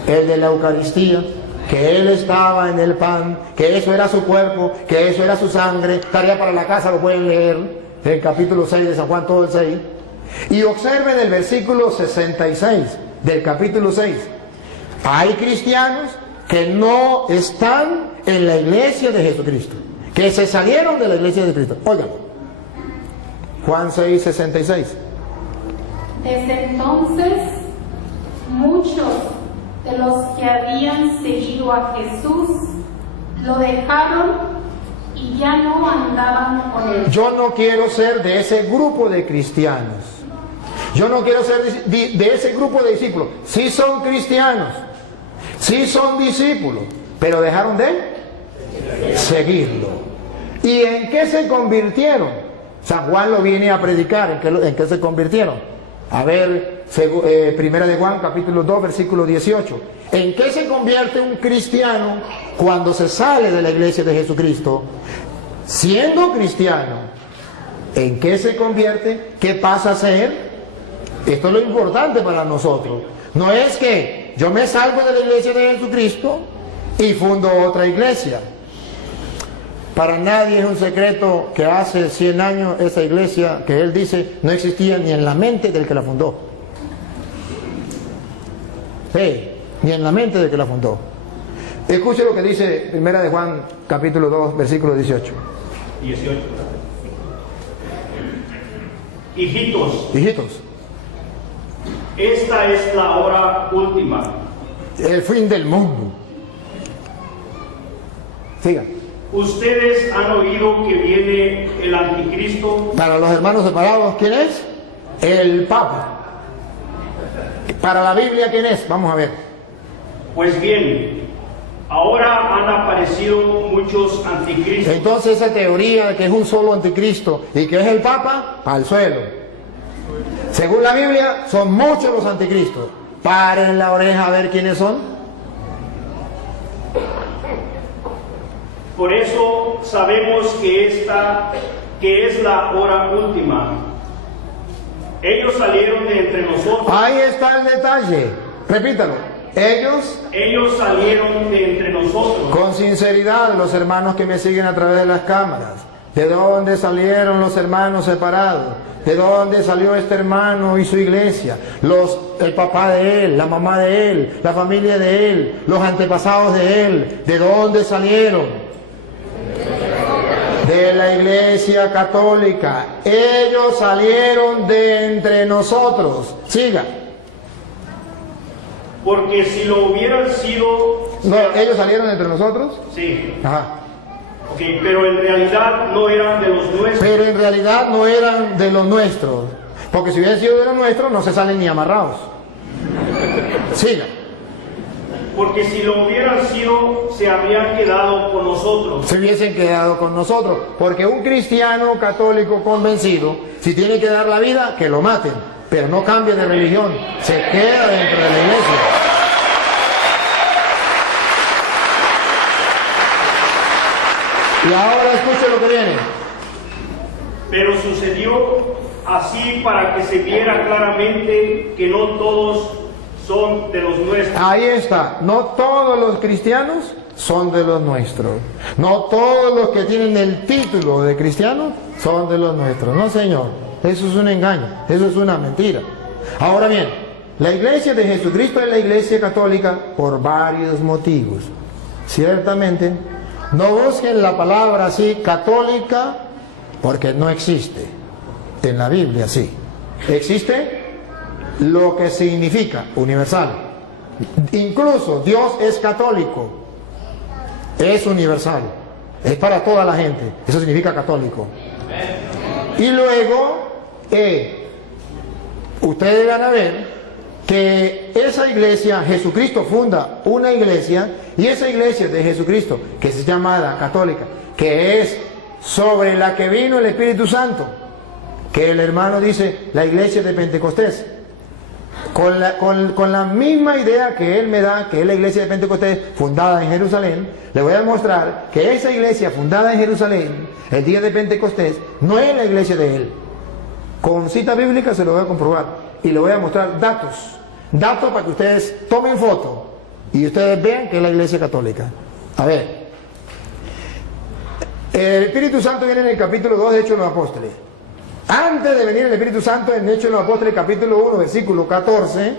El de la Eucaristía, que Él estaba en el pan, que eso era su cuerpo, que eso era su sangre. Tarea para la casa, lo pueden leer, el capítulo 6 de San Juan, todo el 6. Y observen el versículo 66 del capítulo 6. Hay cristianos que no están en la iglesia de Jesucristo, que se salieron de la iglesia de Cristo. Oigan, Juan 6, 66. Desde entonces, muchos de los que habían seguido a Jesús lo dejaron y ya no andaban con él. Yo no quiero ser de ese grupo de cristianos. Yo no quiero ser de ese grupo de discípulos. Sí son cristianos, sí son discípulos, pero dejaron de seguirlo. ¿Y en qué se convirtieron? San Juan lo viene a predicar. ¿En qué se convirtieron? A ver, primera de Juan, capítulo 2, versículo 18. ¿En qué se convierte un cristiano cuando se sale de la iglesia de Jesucristo? Siendo cristiano, ¿en qué se convierte? ¿Qué pasa a ser? Esto es lo importante para nosotros. No es que yo me salgo de la iglesia de Jesucristo y fundo otra iglesia. Para nadie es un secreto que hace 100 años esa iglesia, que él dice, no existía ni en la mente del que la fundó. Sí, ni en la mente del que la fundó. Escuche lo que dice primera de Juan, capítulo 2, versículo 18. 18. Hijitos, esta es la hora última. El fin del mundo. Siga. Ustedes han oído que viene el anticristo. Para los hermanos separados, ¿quién es? El Papa. Para la Biblia, ¿quién es? Vamos a ver. Pues bien, ahora han aparecido muchos anticristos. Entonces esa teoría de que es un solo anticristo y que es el Papa, al suelo. Según la Biblia, son muchos los anticristos. Paren la oreja a ver quiénes son. Por eso sabemos que esta es la hora última. Ellos salieron de entre nosotros. Ahí está el detalle. Repítalo. Ellos salieron de entre nosotros. Con sinceridad, los hermanos que me siguen a través de las cámaras. ¿De dónde salieron los hermanos separados? ¿De dónde salió este hermano y su iglesia? El papá de él, la mamá de él, la familia de él, los antepasados de él. ¿De dónde salieron? De la iglesia católica. Ellos salieron de entre nosotros. Siga. Porque si lo hubieran sido... No, ¿ellos salieron de entre nosotros? Sí. Ajá. Ok, pero en realidad no eran de los nuestros. Pero en realidad no eran de los nuestros. Porque si hubieran sido de los nuestros, no se salen ni amarrados. Siga. Porque si lo hubieran sido, se habrían quedado con nosotros. Se hubiesen quedado con nosotros. Porque un cristiano católico convencido, si tiene que dar la vida, que lo maten. Pero no cambie de religión. Se queda dentro de la iglesia. Y ahora escuche lo que viene. Pero sucedió así para que se viera claramente que no todos son de los nuestros. Ahí está. No todos los cristianos son de los nuestros. No todos los que tienen el título de cristiano son de los nuestros. No, señor. Eso es un engaño. Eso es una mentira. Ahora bien, la iglesia de Jesucristo es la iglesia católica por varios motivos. Ciertamente, no busquen la palabra así, católica, porque no existe. En la Biblia sí. Existe lo que significa universal. Incluso Dios es católico. Es universal. Es para toda la gente. Eso significa católico. Y luego, ustedes van a ver que esa iglesia, Jesucristo funda una iglesia, y esa iglesia de Jesucristo, que es llamada católica, que es sobre la que vino el Espíritu Santo, que el hermano dice la iglesia de Pentecostés. con la misma idea que él me da, que es la iglesia de Pentecostés fundada en Jerusalén, le voy a demostrar que esa iglesia fundada en Jerusalén, el día de Pentecostés, no es la iglesia de él. Con cita bíblica se lo voy a comprobar y le voy a mostrar datos para que ustedes tomen foto y ustedes vean que es la iglesia católica. A ver, el Espíritu Santo viene en el capítulo 2 de Hechos de los Apóstoles. Antes de venir el Espíritu Santo, en Hechos de los Apóstoles, capítulo 1, versículo 14,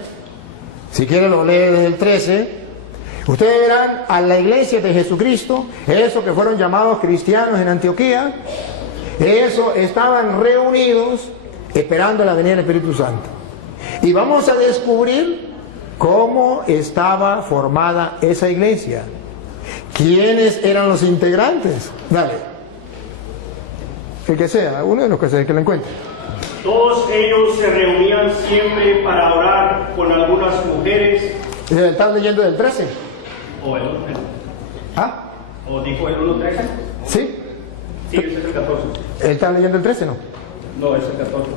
si quieren lo lee desde el 13, ustedes verán a la iglesia de Jesucristo, esos que fueron llamados cristianos en Antioquía, esos estaban reunidos esperando la venida del Espíritu Santo. Y vamos a descubrir cómo estaba formada esa iglesia. ¿Quiénes eran los integrantes? Dale. El que sea, uno de los que sea, que lo encuentre. Todos ellos se reunían siempre para orar con algunas mujeres. ¿Estás leyendo del 13? ¿O el 1.13? ¿Ah? ¿O dijo el 1.13? ¿Sí? Sí, ese es el 14. ¿Él está leyendo el 13, no? No, es el 14.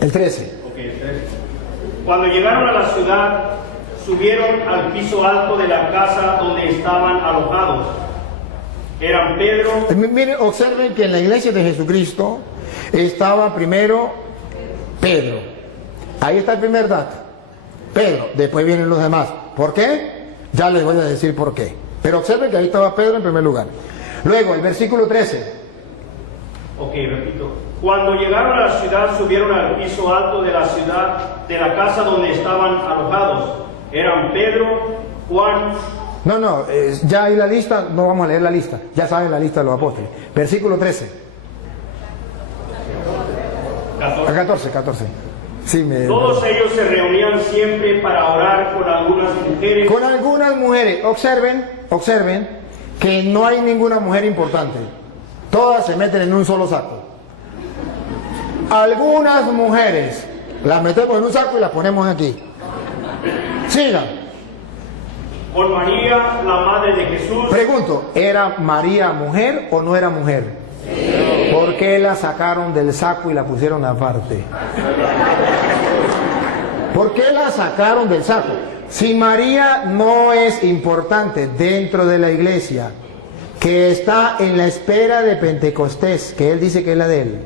El 13. Ok, el 13. Cuando llegaron a la ciudad, subieron al piso alto de la casa donde estaban alojados. Eran Pedro. Miren, observen que en la iglesia de Jesucristo estaba primero Pedro. Ahí está el primer dato. Pedro, después vienen los demás. ¿Por qué? Ya les voy a decir por qué. Pero observen que ahí estaba Pedro en primer lugar. Luego, el versículo 13. Ok, repito. Cuando llegaron a la ciudad, subieron al piso alto de la ciudad, de la casa donde estaban alojados. Eran Pedro, Juan. No, ya hay la lista, no vamos a leer la lista. Ya saben la lista de los apóstoles. Versículo 13. 14. Sí, Todos ellos se reunían siempre para orar con algunas mujeres. Con algunas mujeres. Observen que no hay ninguna mujer importante. Todas se meten en un solo saco. Algunas mujeres las metemos en un saco y las ponemos aquí. Sigan. Con María, la madre de Jesús. Pregunto, ¿era María mujer o no era mujer? Sí. ¿Por qué la sacaron del saco y la pusieron aparte? ¿Por qué la sacaron del saco? Si María no es importante dentro de la iglesia, que está en la espera de Pentecostés, que él dice que es la de él,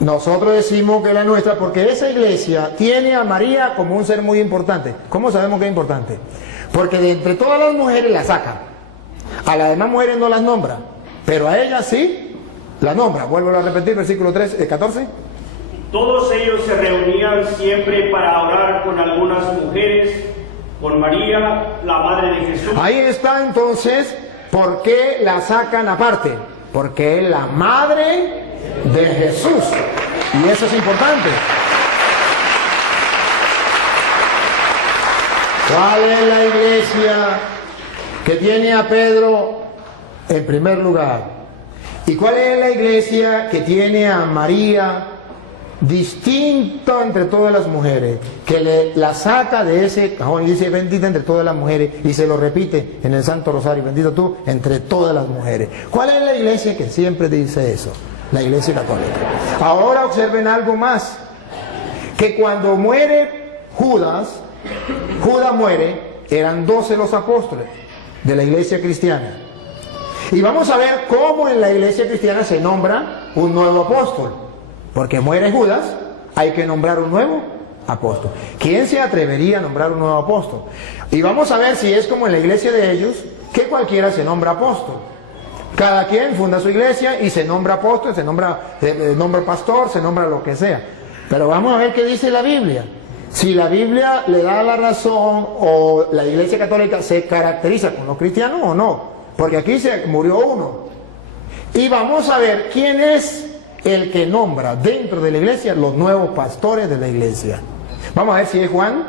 nosotros decimos que es la nuestra porque esa iglesia tiene a María como un ser muy importante. ¿Cómo sabemos que es importante? Porque de entre todas las mujeres la saca. A las demás mujeres no las nombra, pero a ella sí la nombra. Vuelvo a repetir, versículo 14. Todos ellos se reunían siempre para orar con algunas mujeres, con María, la madre de Jesús. Ahí está entonces, ¿por qué la sacan aparte? Porque es la madre de Jesús. Y eso es importante. ¿Cuál es la iglesia que tiene a Pedro en primer lugar? ¿Y cuál es la iglesia que tiene a María distinto entre todas las mujeres? Que la saca de ese cajón y dice bendita entre todas las mujeres y se lo repite en el Santo Rosario, bendito tú entre todas las mujeres. ¿Cuál es la iglesia que siempre dice eso? La iglesia católica. Ahora observen algo más, que cuando muere Judas muere, eran 12 los apóstoles de la iglesia cristiana. Y vamos a ver cómo en la iglesia cristiana se nombra un nuevo apóstol. Porque muere Judas, hay que nombrar un nuevo apóstol. ¿Quién se atrevería a nombrar un nuevo apóstol? Y vamos a ver si es como en la iglesia de ellos, que cualquiera se nombra apóstol. Cada quien funda su iglesia y se nombra apóstol, se nombra pastor, se nombra lo que sea. Pero vamos a ver qué dice la Biblia. Si la Biblia le da la razón o la iglesia católica se caracteriza con los cristianos o no. Porque aquí se murió uno. Y vamos a ver quién es el que nombra dentro de la iglesia los nuevos pastores de la iglesia. Vamos a ver si es Juan,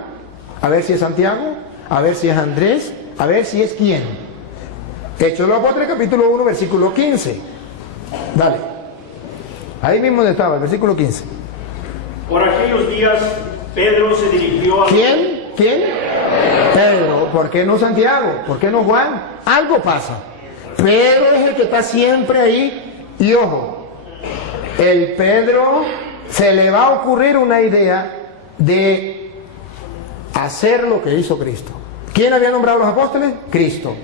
a ver si es Santiago, a ver si es Andrés, a ver si es quién. Hechos de los Apóstoles, capítulo 1, versículo 15. Dale. Ahí mismo donde estaba, el versículo 15. Por aquellos días, Pedro se dirigió a... ¿Quién? Pedro. ¿Por qué no Santiago? ¿Por qué no Juan? Algo pasa. Pedro es el que está siempre ahí. Y ojo, el Pedro se le va a ocurrir una idea de hacer lo que hizo Cristo. ¿Quién había nombrado a los apóstoles? Cristo.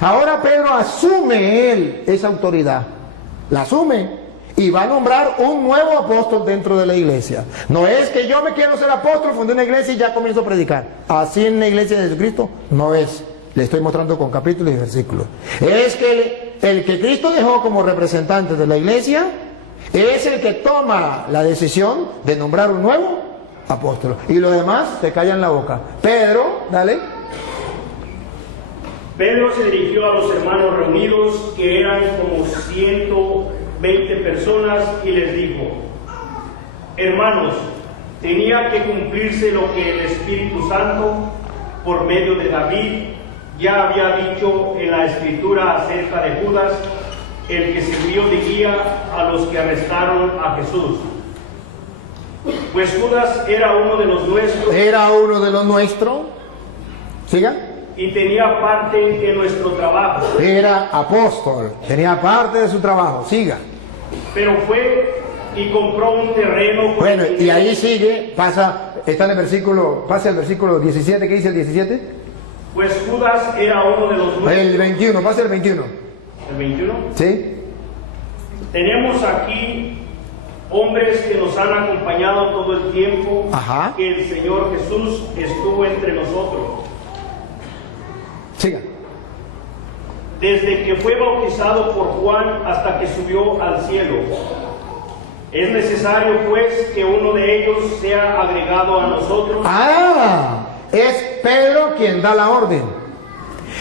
Ahora Pedro asume él esa autoridad, la asume y va a nombrar un nuevo apóstol dentro de la iglesia. No es que yo me quiero ser apóstol, fundé una iglesia y ya comienzo a predicar. Así en la iglesia de Jesucristo no es. Le estoy mostrando con capítulos y versículos. Es que el que Cristo dejó como representante de la iglesia es el que toma la decisión de nombrar un nuevo apóstol. Y los demás se callan la boca. Pedro, dale. Pedro se dirigió a los hermanos reunidos, que eran como 120 personas, y les dijo: hermanos, tenía que cumplirse lo que el Espíritu Santo, por medio de David, ya había dicho en la Escritura acerca de Judas, el que sirvió de guía a los que arrestaron a Jesús. Pues Judas era uno de los nuestros. Era uno de los nuestros. Siga. Y tenía parte en nuestro trabajo. Era apóstol, tenía parte de su trabajo. Siga. Pero fue y compró un terreno. Bueno, y ahí sigue, pasa, está en el versículo, pasa el versículo 17, ¿qué dice el 17? Pues Judas era uno de los nuestros. El 21, pasa el 21. ¿El 21? ¿Sí? Tenemos aquí hombres que nos han acompañado todo el tiempo. Ajá. Que el Señor Jesús estuvo entre nosotros. Siga. Desde que fue bautizado por Juan hasta que subió al cielo. Es necesario pues que uno de ellos sea agregado a nosotros. Ah, es Pedro quien da la orden.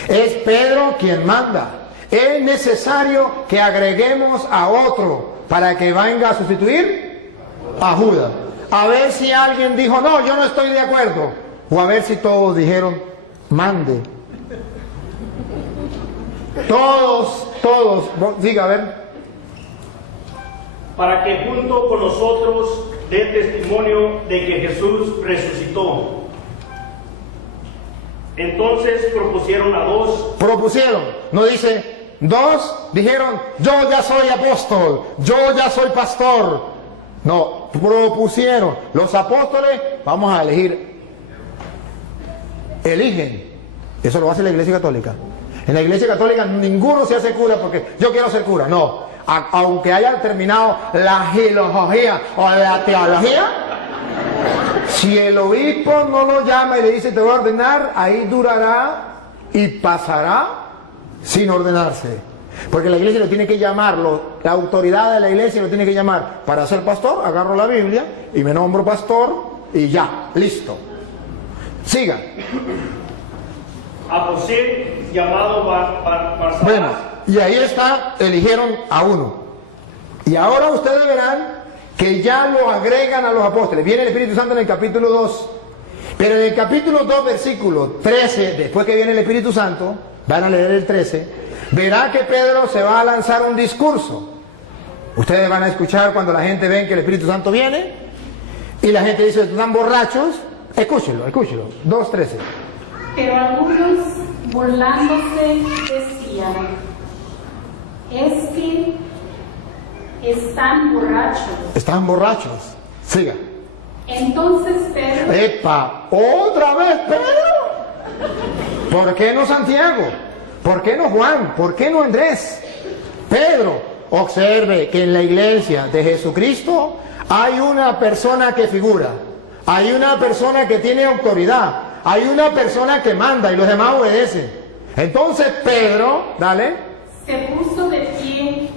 Es Pedro quien manda. Es necesario que agreguemos a otro para que venga a sustituir a Judas. A ver si alguien dijo, no, yo no estoy de acuerdo. O a ver si todos dijeron, mande. Todos, diga, a ver. Para que junto con nosotros dé testimonio de que Jesús resucitó. Entonces propusieron a dos. Propusieron, no dice, dos dijeron, yo ya soy apóstol, yo ya soy pastor. No, propusieron. Los apóstoles, vamos a elegir. Eligen. Eso lo hace la Iglesia Católica. En la Iglesia Católica ninguno se hace cura porque yo quiero ser cura. No, aunque haya terminado la filosofía o la teología, si el obispo no lo llama y le dice te voy a ordenar, ahí durará y pasará sin ordenarse. Porque la iglesia lo tiene que llamar, la autoridad de la iglesia lo tiene que llamar. Para ser pastor, agarro la Biblia y me nombro pastor y ya, listo. Siga. A José, llamado Barsabás. Bueno, y ahí está, eligieron a uno. Y ahora ustedes verán que ya lo agregan a los apóstoles. Viene el Espíritu Santo en el capítulo 2. Pero en el capítulo 2, versículo 13, después que viene el Espíritu Santo, van a leer el 13, verá que Pedro se va a lanzar un discurso. Ustedes van a escuchar cuando la gente ve que el Espíritu Santo viene y la gente dice, están borrachos. Escúchelo. 2:13. Pero algunos, burlándose, decían, es que están borrachos. Están borrachos. Siga. Entonces Pedro, ¡Epa! ¿Otra vez Pedro? ¿Por qué no Santiago? ¿Por qué no Juan? ¿Por qué no Andrés? Pedro, observe que en la iglesia de Jesucristo hay una persona que figura, hay una persona que tiene autoridad, hay una persona que manda y los demás obedecen. Entonces Pedro, dale, se puso de pie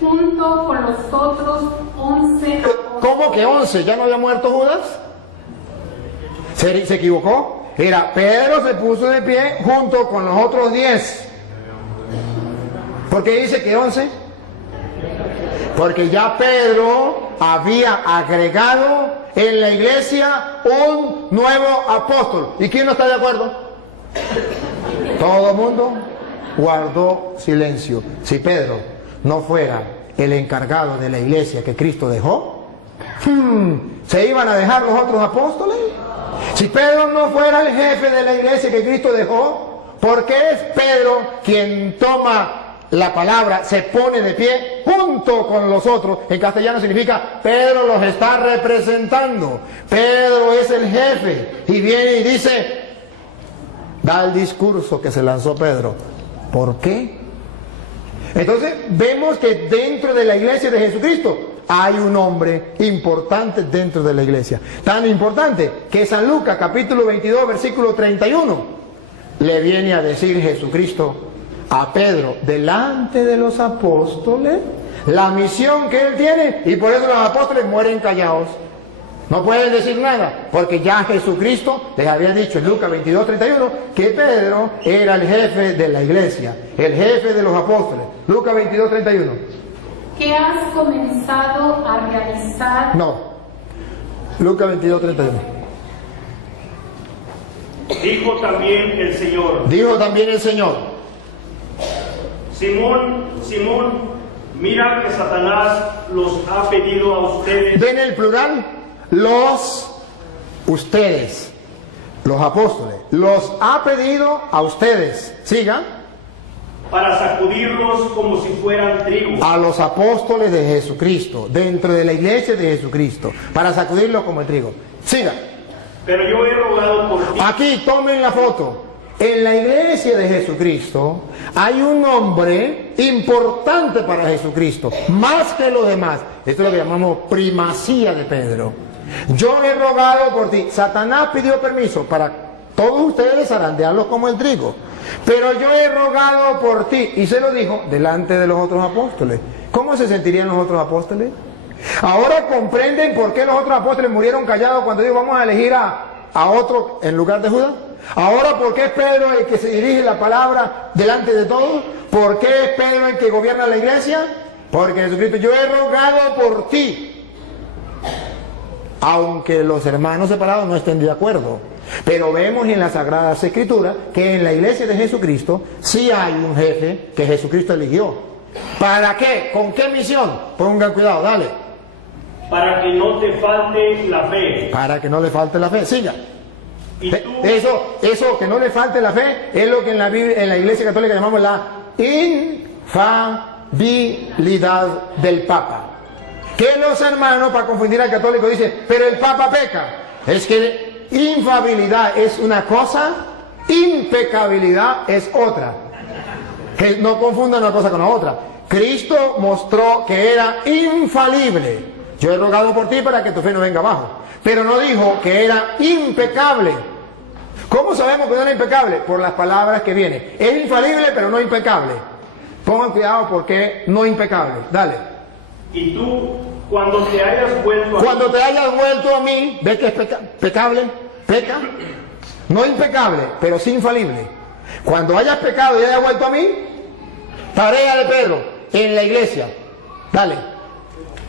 junto con los otros 11 apóstoles. ¿cómo que 11? ¿Ya no había muerto Judas? ¿Se equivocó? Era Pedro se puso de pie junto con los otros 10. ¿Por qué dice que 11? Porque ya Pedro había agregado en la iglesia un nuevo apóstol. ¿Y quién no está de acuerdo? Todo el mundo guardó silencio. Si Pedro no fuera el encargado de la iglesia que Cristo dejó, ¿se iban a dejar los otros apóstoles? Si Pedro no fuera el jefe de la iglesia que Cristo dejó, ¿por qué es Pedro quien toma la palabra, se pone de pie junto junto con los otros. En castellano significa Pedro los está representando. Pedro es el jefe y viene y dice, da el discurso que se lanzó Pedro. ¿Por qué? Entonces vemos que dentro de la iglesia de Jesucristo hay un hombre importante dentro de la iglesia. Tan importante que San Lucas capítulo 22 versículo 31 le viene a decir Jesucristo a Pedro delante de los apóstoles la misión que él tiene, y por eso los apóstoles mueren callados. No pueden decir nada, porque ya Jesucristo les había dicho en Lucas 22, 31 que Pedro era el jefe de la iglesia, el jefe de los apóstoles. Lucas 22, 31. ¿Qué has comenzado a realizar? No. Lucas 22, 31. Dijo también el Señor: Dijo también el Señor: Simón, Simón, mira que Satanás los ha pedido a ustedes. ¿Ven el plural? Ustedes, los apóstoles, los ha pedido a ustedes. Siga. Para sacudirlos como si fueran trigo. A los apóstoles de Jesucristo, dentro de la iglesia de Jesucristo, para sacudirlos como el trigo. Siga. Pero yo he rogado por ti. Aquí tomen la foto. En la iglesia de Jesucristo hay un hombre importante para Jesucristo, más que los demás. Esto es lo que llamamos primacía de Pedro. Yo he rogado por ti. Satanás pidió permiso para todos ustedes zarandearlos como el trigo. Pero yo he rogado por ti. Y se lo dijo delante de los otros apóstoles. ¿Cómo se sentirían los otros apóstoles? Ahora comprenden por qué los otros apóstoles murieron callados cuando dijo vamos a elegir a otro en lugar de Judas. Ahora, ¿por qué es Pedro el que se dirige la palabra delante de todos? ¿Por qué es Pedro el que gobierna la iglesia? Porque Jesucristo, yo he rogado por ti. Aunque los hermanos separados no estén de acuerdo. Pero vemos en las Sagradas Escrituras que en la iglesia de Jesucristo sí hay un jefe que Jesucristo eligió. ¿Para qué? ¿Con qué misión? Pongan cuidado, dale. Para que no te falte la fe. Para que no le falte la fe. Siga. Y tú, Eso que no le falte la fe es lo que en la Iglesia Católica llamamos la infalibilidad del Papa. Que los hermanos, para confundir al católico, dicen, pero el Papa peca. Es que infabilidad es una cosa, impecabilidad es otra. Que no confundan una cosa con la otra. Cristo mostró que era infalible. Yo he rogado por ti para que tu fe no venga abajo. Pero no dijo que era impecable. ¿Cómo sabemos que no era impecable? Por las palabras que vienen. Es infalible, pero no impecable. Pongan cuidado porque no impecable. Dale. y tú, cuando te hayas vuelto a mí, ¿ves que es pecable? ¿Peca? No impecable, pero sí infalible. Cuando hayas pecado y hayas vuelto a mí, tarea de Pedro en la iglesia. Dale.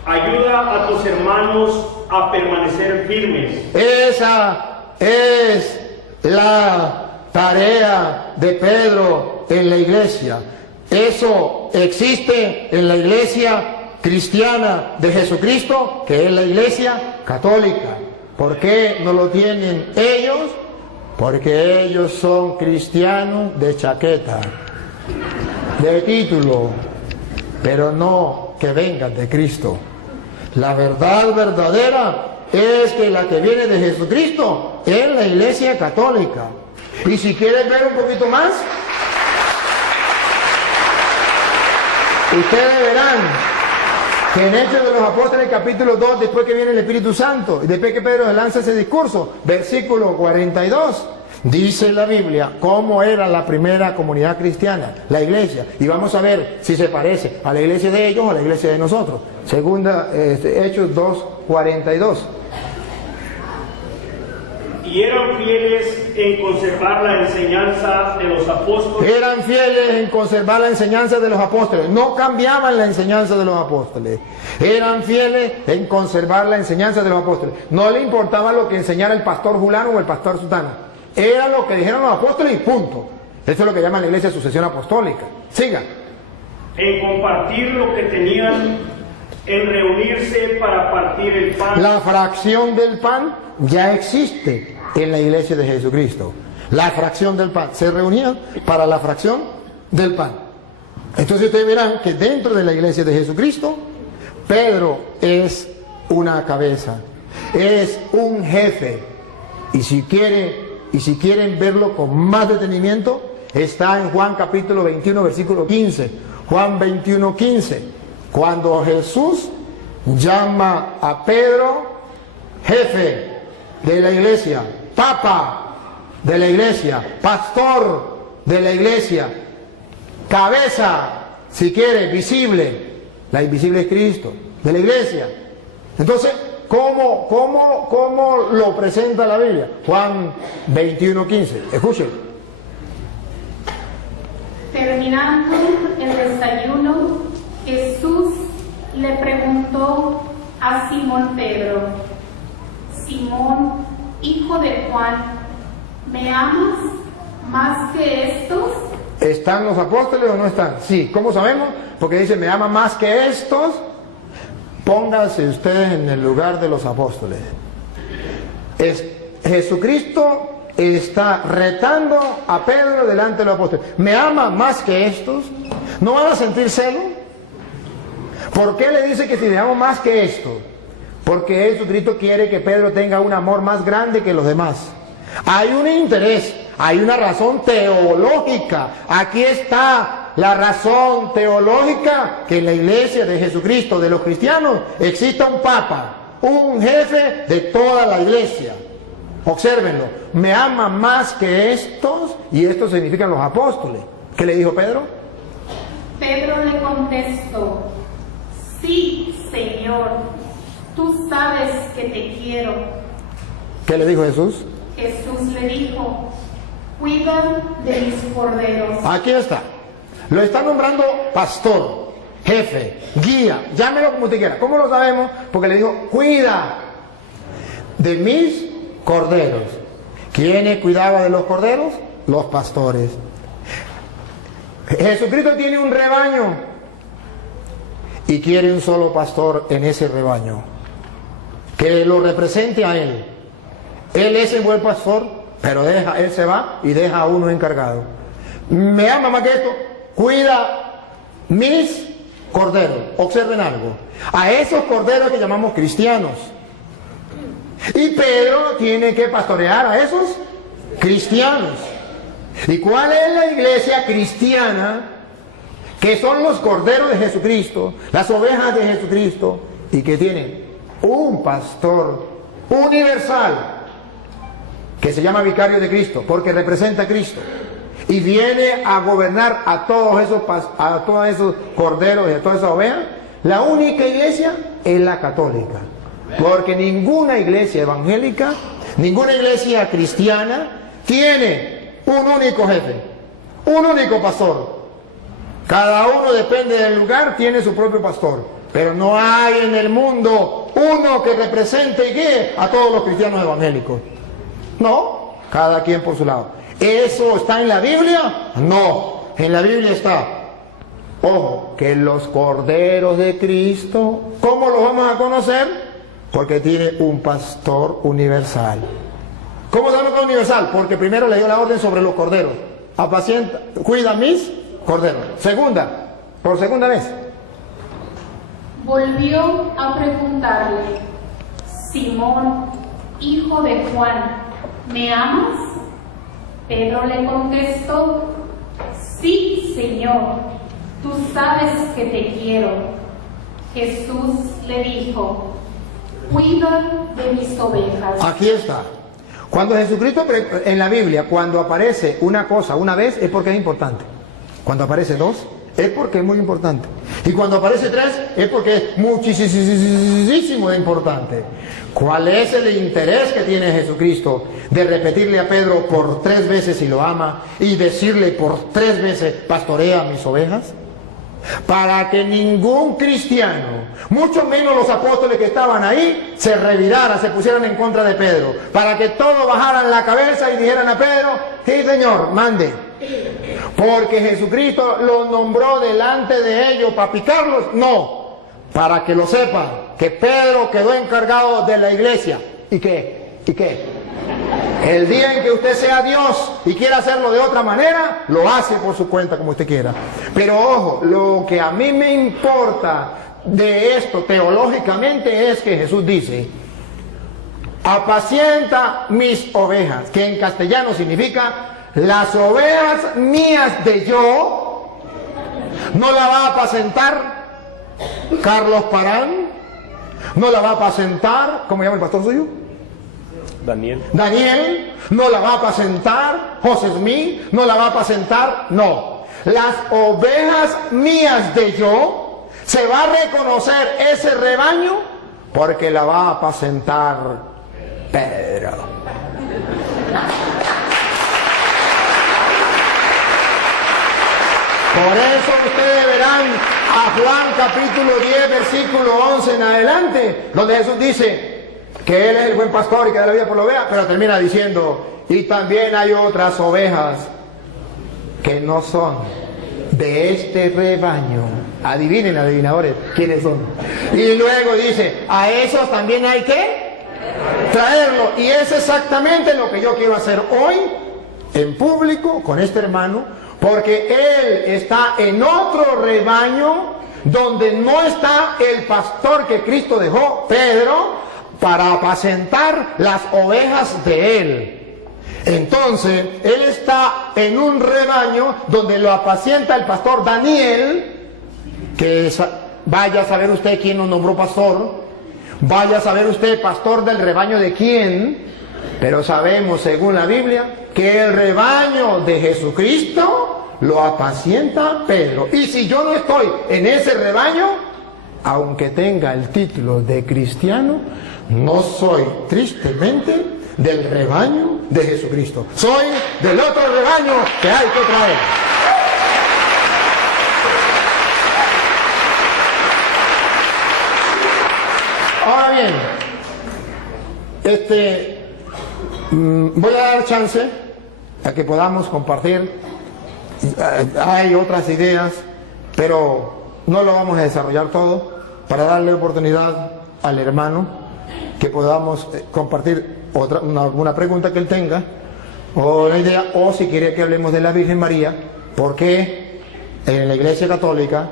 ayuda a tus hermanos a permanecer firmes. Esa es la tarea de Pedro en la iglesia. Eso existe en la iglesia cristiana de Jesucristo, que es la iglesia católica. ¿Por qué no lo tienen ellos? Porque ellos son cristianos de chaqueta, de título, pero no que vengan de Cristo. La verdad verdadera es que la que viene de Jesucristo es la iglesia católica. Y si quieres ver un poquito más, ustedes verán que en Hechos de los Apóstoles, capítulo 2, después que viene el Espíritu Santo, y después que Pedro lanza ese discurso, versículo 42, dice la Biblia cómo era la primera comunidad cristiana, la iglesia, y vamos a ver si se parece a la iglesia de ellos o a la iglesia de nosotros. Segunda, Hechos 2, 42. Y eran fieles en conservar la enseñanza de los apóstoles. Eran fieles en conservar la enseñanza de los apóstoles. No cambiaban la enseñanza de los apóstoles. Eran fieles en conservar la enseñanza de los apóstoles. No le importaba lo que enseñara el pastor fulano o el pastor sutano. Era lo que dijeron los apóstoles y punto. Eso es lo que llaman la iglesia sucesión apostólica. Siga. En compartir lo que tenían, en reunirse para partir el pan. La fracción del pan ya existe en la iglesia de Jesucristo. La fracción del pan. Se reunían para la fracción del pan. Entonces ustedes verán que dentro de la iglesia de Jesucristo, Pedro es una cabeza, es un jefe. Y si quieren verlo con más detenimiento, está en Juan capítulo 21, versículo 15. Juan 21, 15. Cuando Jesús llama a Pedro jefe de la iglesia, papa de la iglesia, pastor de la iglesia, cabeza, si quiere, visible. La invisible es Cristo, de la iglesia. Entonces, ¿cómo lo presenta la Biblia? Juan 21, 15. Escuchen. Terminando el desayuno, Jesús le preguntó a Simón Pedro: Simón, hijo de Juan, ¿me amas más que estos? ¿Están los apóstoles o no están? Sí. ¿Cómo sabemos? Porque dice, ¿me ama más que estos? Pónganse ustedes en el lugar de los apóstoles. Jesucristo está retando a Pedro delante de los apóstoles. ¿Me ama más que estos? ¿No van a sentir celo? ¿Por qué le dice que si le amo más que esto? Porque Jesucristo quiere que Pedro tenga un amor más grande que los demás. Hay un interés, hay una razón teológica. Aquí está la razón teológica, que en la iglesia de Jesucristo, de los cristianos, exista un papa, un jefe de toda la iglesia. Obsérvenlo, me ama más que estos, y estos significan los apóstoles. ¿Qué le dijo Pedro? Pedro le contestó: sí, Señor, tú sabes que te quiero. ¿Qué le dijo Jesús? Jesús le dijo: cuida de mis corderos. Aquí está. Lo está nombrando pastor, jefe, guía, llámelo como usted quiera. ¿Cómo lo sabemos? Porque le dijo, cuida de mis corderos. ¿Quiénes cuidaban de los corderos? Los pastores. Jesucristo tiene un rebaño y quiere un solo pastor en ese rebaño que lo represente a él. Él es el buen pastor, pero él se va y deja a uno encargado. Me ama más que esto, cuida mis corderos. Observen algo, a esos corderos que llamamos cristianos. Y Pedro tiene que pastorear a esos cristianos. ¿Y cuál es la iglesia cristiana? Que son los corderos de Jesucristo, las ovejas de Jesucristo, y que tienen un pastor universal que se llama vicario de Cristo, porque representa a Cristo y viene a gobernar a todos esos corderos y a todas esas ovejas. La única iglesia es la católica, porque ninguna iglesia evangélica, ninguna iglesia cristiana tiene un único jefe, un único pastor. Cada uno, depende del lugar, tiene su propio pastor, pero no hay en el mundo uno que represente y guíe a todos los cristianos evangélicos. No, cada quien por su lado. ¿Eso está en la Biblia? No, en la Biblia está, ojo, que los corderos de Cristo, ¿cómo los vamos a conocer? Porque tiene un pastor universal. ¿Cómo sabemos que es universal? Porque primero le dio la orden sobre los corderos: apacienta, cuida mis corderos. Por segunda vez. Volvió a preguntarle: Simón, hijo de Juan, ¿me amas? Pedro le contestó: sí, Señor, tú sabes que te quiero. Jesús le dijo: cuida de mis ovejas. Aquí está. Cuando Jesucristo, en la Biblia, cuando aparece una cosa una vez, es porque es importante. Cuando aparece dos, es porque es muy importante. Y cuando aparece tres, es porque es muchísimo importante. ¿Cuál es el interés que tiene Jesucristo de repetirle a Pedro por 3 veces si lo ama y decirle por 3 veces pastorea mis ovejas? Para que ningún cristiano, mucho menos los apóstoles que estaban ahí, se reviraran, se pusieran en contra de Pedro. Para que todos bajaran la cabeza y dijeran a Pedro: sí, Señor, mande. Porque Jesucristo los nombró delante de ellos para picarlos. No, para que lo sepan, que Pedro quedó encargado de la iglesia. ¿Y qué? El día en que usted sea Dios y quiera hacerlo de otra manera, lo hace por su cuenta como usted quiera. Pero ojo, lo que a mí me importa de esto teológicamente es que Jesús dice: apacienta mis ovejas, que en castellano significa las ovejas mías de yo. No la va a apacentar Carlos Parán, no la va a apacentar, ¿cómo se llama el pastor suyo? Daniel, no la va a apacentar José Smith, no la va a apacentar, no. Las ovejas mías de yo, se va a reconocer ese rebaño porque la va a apacentar Pedro. Por eso ustedes verán a Juan capítulo 10 versículo 11 en adelante, donde Jesús dice que Él es el buen pastor y que da la vida por la oveja, pero termina diciendo: y también hay otras ovejas que no son de este rebaño. Adivinen, adivinadores, ¿quiénes son? Y luego dice: a esos también hay que traerlo. Y es exactamente lo que yo quiero hacer hoy en público con este hermano, porque él está en otro rebaño donde no está el pastor que Cristo dejó, Pedro, para apacentar las ovejas de él. Entonces, él está en un rebaño donde lo apacienta el pastor Daniel, que vaya a saber usted quién nos nombró pastor, vaya a saber usted pastor del rebaño de quién, pero sabemos según la Biblia que el rebaño de Jesucristo lo apacienta Pedro. Y si yo no estoy en ese rebaño, aunque tenga el título de cristiano, no soy tristemente del rebaño de Jesucristo. Soy del otro rebaño que hay que traer. Ahora bien, voy a dar chance a que podamos compartir. Hay otras ideas, pero no lo vamos a desarrollar todo, para darle oportunidad al hermano que podamos compartir alguna pregunta que él tenga, o una idea, o si quiere que hablemos de la Virgen María, porque en la Iglesia Católica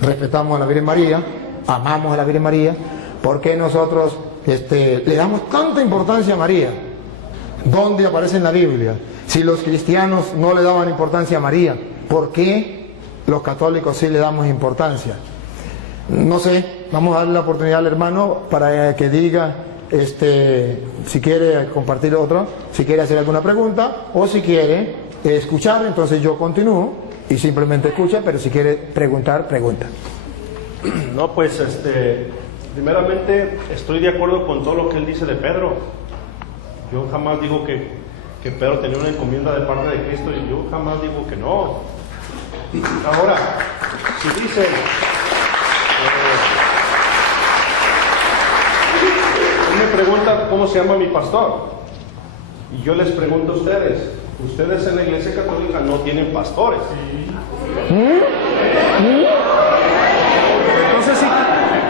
respetamos a la Virgen María, amamos a la Virgen María, porque nosotros le damos tanta importancia a María. ¿Dónde aparece en la Biblia? Si los cristianos no le daban importancia a María, ¿por qué los católicos sí le damos importancia? No sé, vamos a darle la oportunidad al hermano para que diga si quiere compartir otro, si quiere hacer alguna pregunta, o si quiere escuchar, entonces yo continúo y simplemente escucha, pero si quiere preguntar, pregunta. No, pues primeramente estoy de acuerdo con todo lo que él dice de Pedro. Yo jamás digo que Pedro tenía una encomienda de parte de Cristo, y yo jamás digo que no. Ahora, si dicen me preguntan cómo se llama mi pastor, y yo les pregunto a ustedes en la Iglesia Católica no tienen pastores.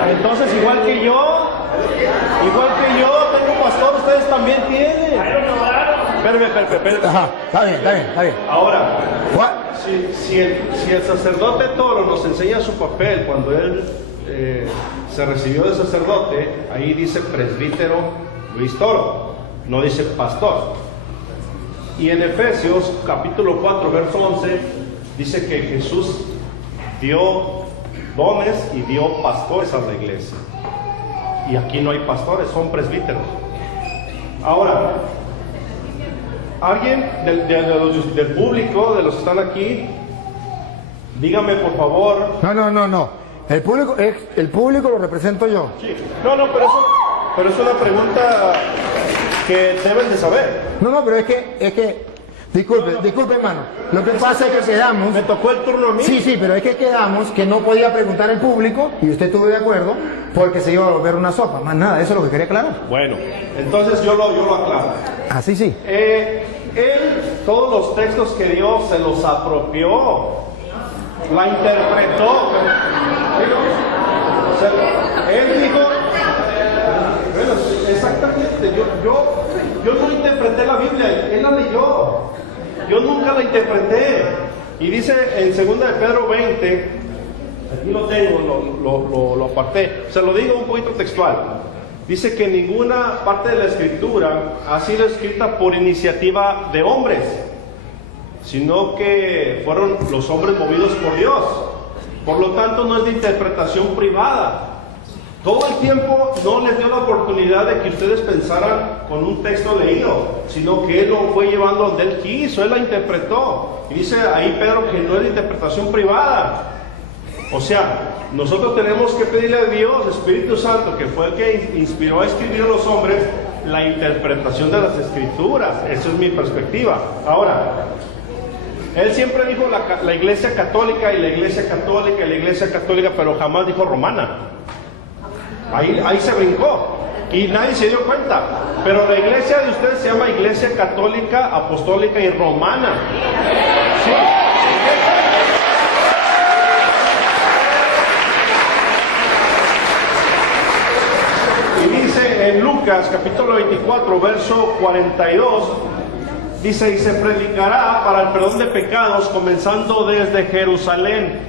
Entonces igual que yo tengo pastor, ustedes también tienen. Espérame. Ajá, está bien. Ahora, si el sacerdote Toro nos enseña su papel cuando él se recibió de sacerdote, ahí dice presbítero Luis Toro, no dice pastor. Y en Efesios capítulo 4 verso 11 dice que Jesús dio dones y dio pastores a la iglesia, y aquí no hay pastores, son presbíteros. Ahora, alguien del público, de los que están aquí, dígame por favor. No. El público lo represento yo. Sí. No, pero es una pregunta que deben de saber. No, pero es que disculpe hermano. Lo que pasa es que quedamos. Me tocó el turno a mí. Sí, pero es que quedamos que no podía preguntar el público, y usted estuvo de acuerdo, porque se iba a volver una sopa. Más nada, eso es lo que quería aclarar. Bueno, entonces yo lo aclaro. Así sí. Él, todos los textos que dio se los apropió, la interpretó. Él dijo, bueno, exactamente, yo no interpreté la Biblia, él la leyó. Yo nunca la interpreté. Y dice en 2 de Pedro 20, aquí lo tengo, lo aparté, se lo digo un poquito textual. Dice que ninguna parte de la escritura ha sido escrita por iniciativa de hombres, sino que fueron los hombres movidos por Dios. Por lo tanto, no es de interpretación privada. Todo el tiempo no les dio la oportunidad de que ustedes pensaran con un texto leído, sino que Él lo fue llevando donde Él quiso, Él la interpretó. Y dice ahí Pedro que no es de interpretación privada. O sea, nosotros tenemos que pedirle a Dios, Espíritu Santo, que fue el que inspiró a escribir a los hombres, la interpretación de las Escrituras. Esa es mi perspectiva. Ahora, Él siempre dijo la Iglesia Católica y la Iglesia Católica y la Iglesia Católica, pero jamás dijo romana. Ahí se brincó y nadie se dio cuenta. Pero la iglesia de ustedes se llama Iglesia Católica, Apostólica y Romana. Sí. Y dice en Lucas capítulo 24, verso 42, dice: y se predicará para el perdón de pecados comenzando desde Jerusalén.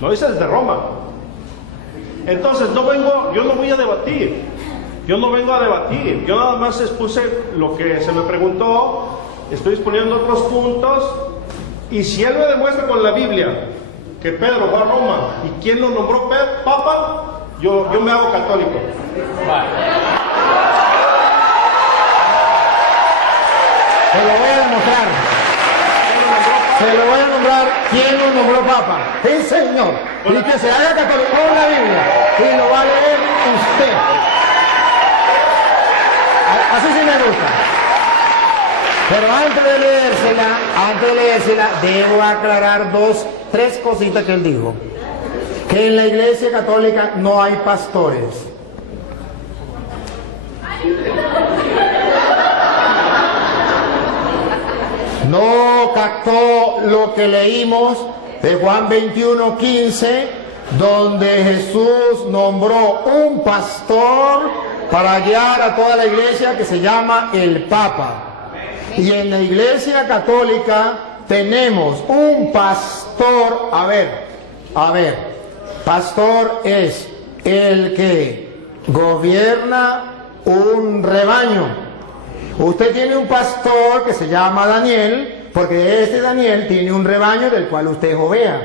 No dice desde Roma. Entonces yo no voy a debatir, yo no vengo a debatir, yo nada más expuse lo que se me preguntó, estoy exponiendo otros puntos, y si él me demuestra con la Biblia que Pedro fue a Roma y quién lo nombró Papa, yo me hago católico. Se lo voy a demostrar. Se lo voy a nombrar quién lo nombró Papa. Sí, señor. Y que se haga católico con la Biblia. Y lo va a leer usted. Así sí me gusta. Pero antes de leérsela, debo aclarar tres cositas que él dijo. Que en la Iglesia Católica no hay pastores. No captó lo que leímos de Juan 21:15, donde Jesús nombró un pastor para guiar a toda la iglesia, que se llama el Papa. Y en la Iglesia Católica tenemos un pastor. A ver, pastor es el que gobierna un rebaño. Usted tiene un pastor que se llama Daniel, porque este Daniel tiene un rebaño del cual usted es oveja.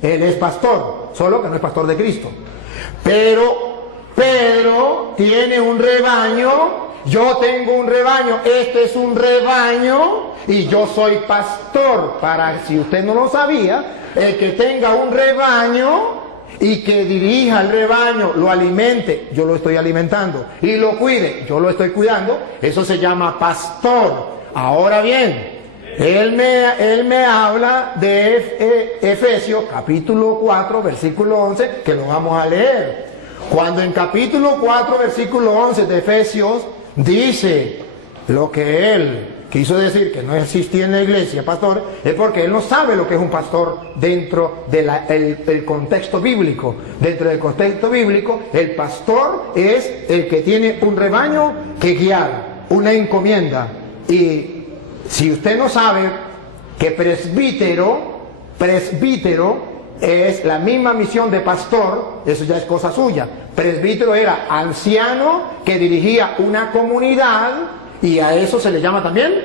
Él es pastor, solo que no es pastor de Cristo. Pero Pedro tiene un rebaño, yo tengo un rebaño, este es un rebaño y yo soy pastor. Para, si usted no lo sabía, el que tenga un rebaño y que dirija el rebaño, lo alimente, yo lo estoy alimentando, y lo cuide, yo lo estoy cuidando, eso se llama pastor. Ahora bien, él me habla de Efesios capítulo 4 versículo 11, que lo vamos a leer. Cuando en capítulo 4 versículo 11 de Efesios dice lo que él quiso decir, que no existía en la iglesia pastor, es porque él no sabe lo que es un pastor dentro del contexto bíblico. Dentro del contexto bíblico, el pastor es el que tiene un rebaño que guiar, una encomienda. Y si usted no sabe que presbítero es la misma misión de pastor, eso ya es cosa suya. Presbítero era anciano que dirigía una comunidad, y a eso se le llama también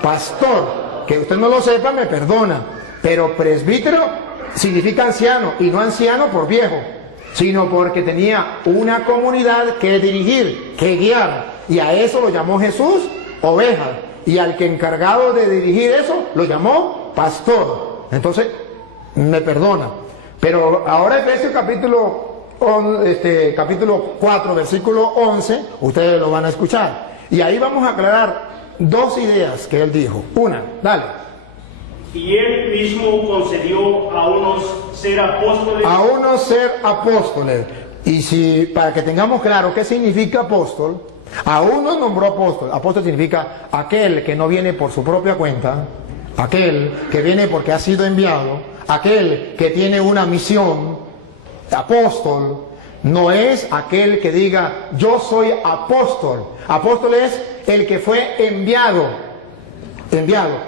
pastor. Que usted no lo sepa, me perdona, pero presbítero significa anciano, y no anciano por viejo, sino porque tenía una comunidad que dirigir, que guiar, y a eso lo llamó Jesús oveja, y al que encargado de dirigir eso lo llamó pastor. Entonces me perdona, pero ahora Efesios capítulo 4 versículo 11, ustedes lo van a escuchar. Y ahí vamos a aclarar dos ideas que él dijo. Una, dale. Y él mismo concedió a unos ser apóstoles. A unos ser apóstoles. Y si, para que tengamos claro qué significa apóstol, a unos nombró apóstol. Apóstol significa aquel que no viene por su propia cuenta, aquel que viene porque ha sido enviado, aquel que tiene una misión. Apóstol no es aquel que diga yo soy apóstol. Apóstol es el que fue enviado.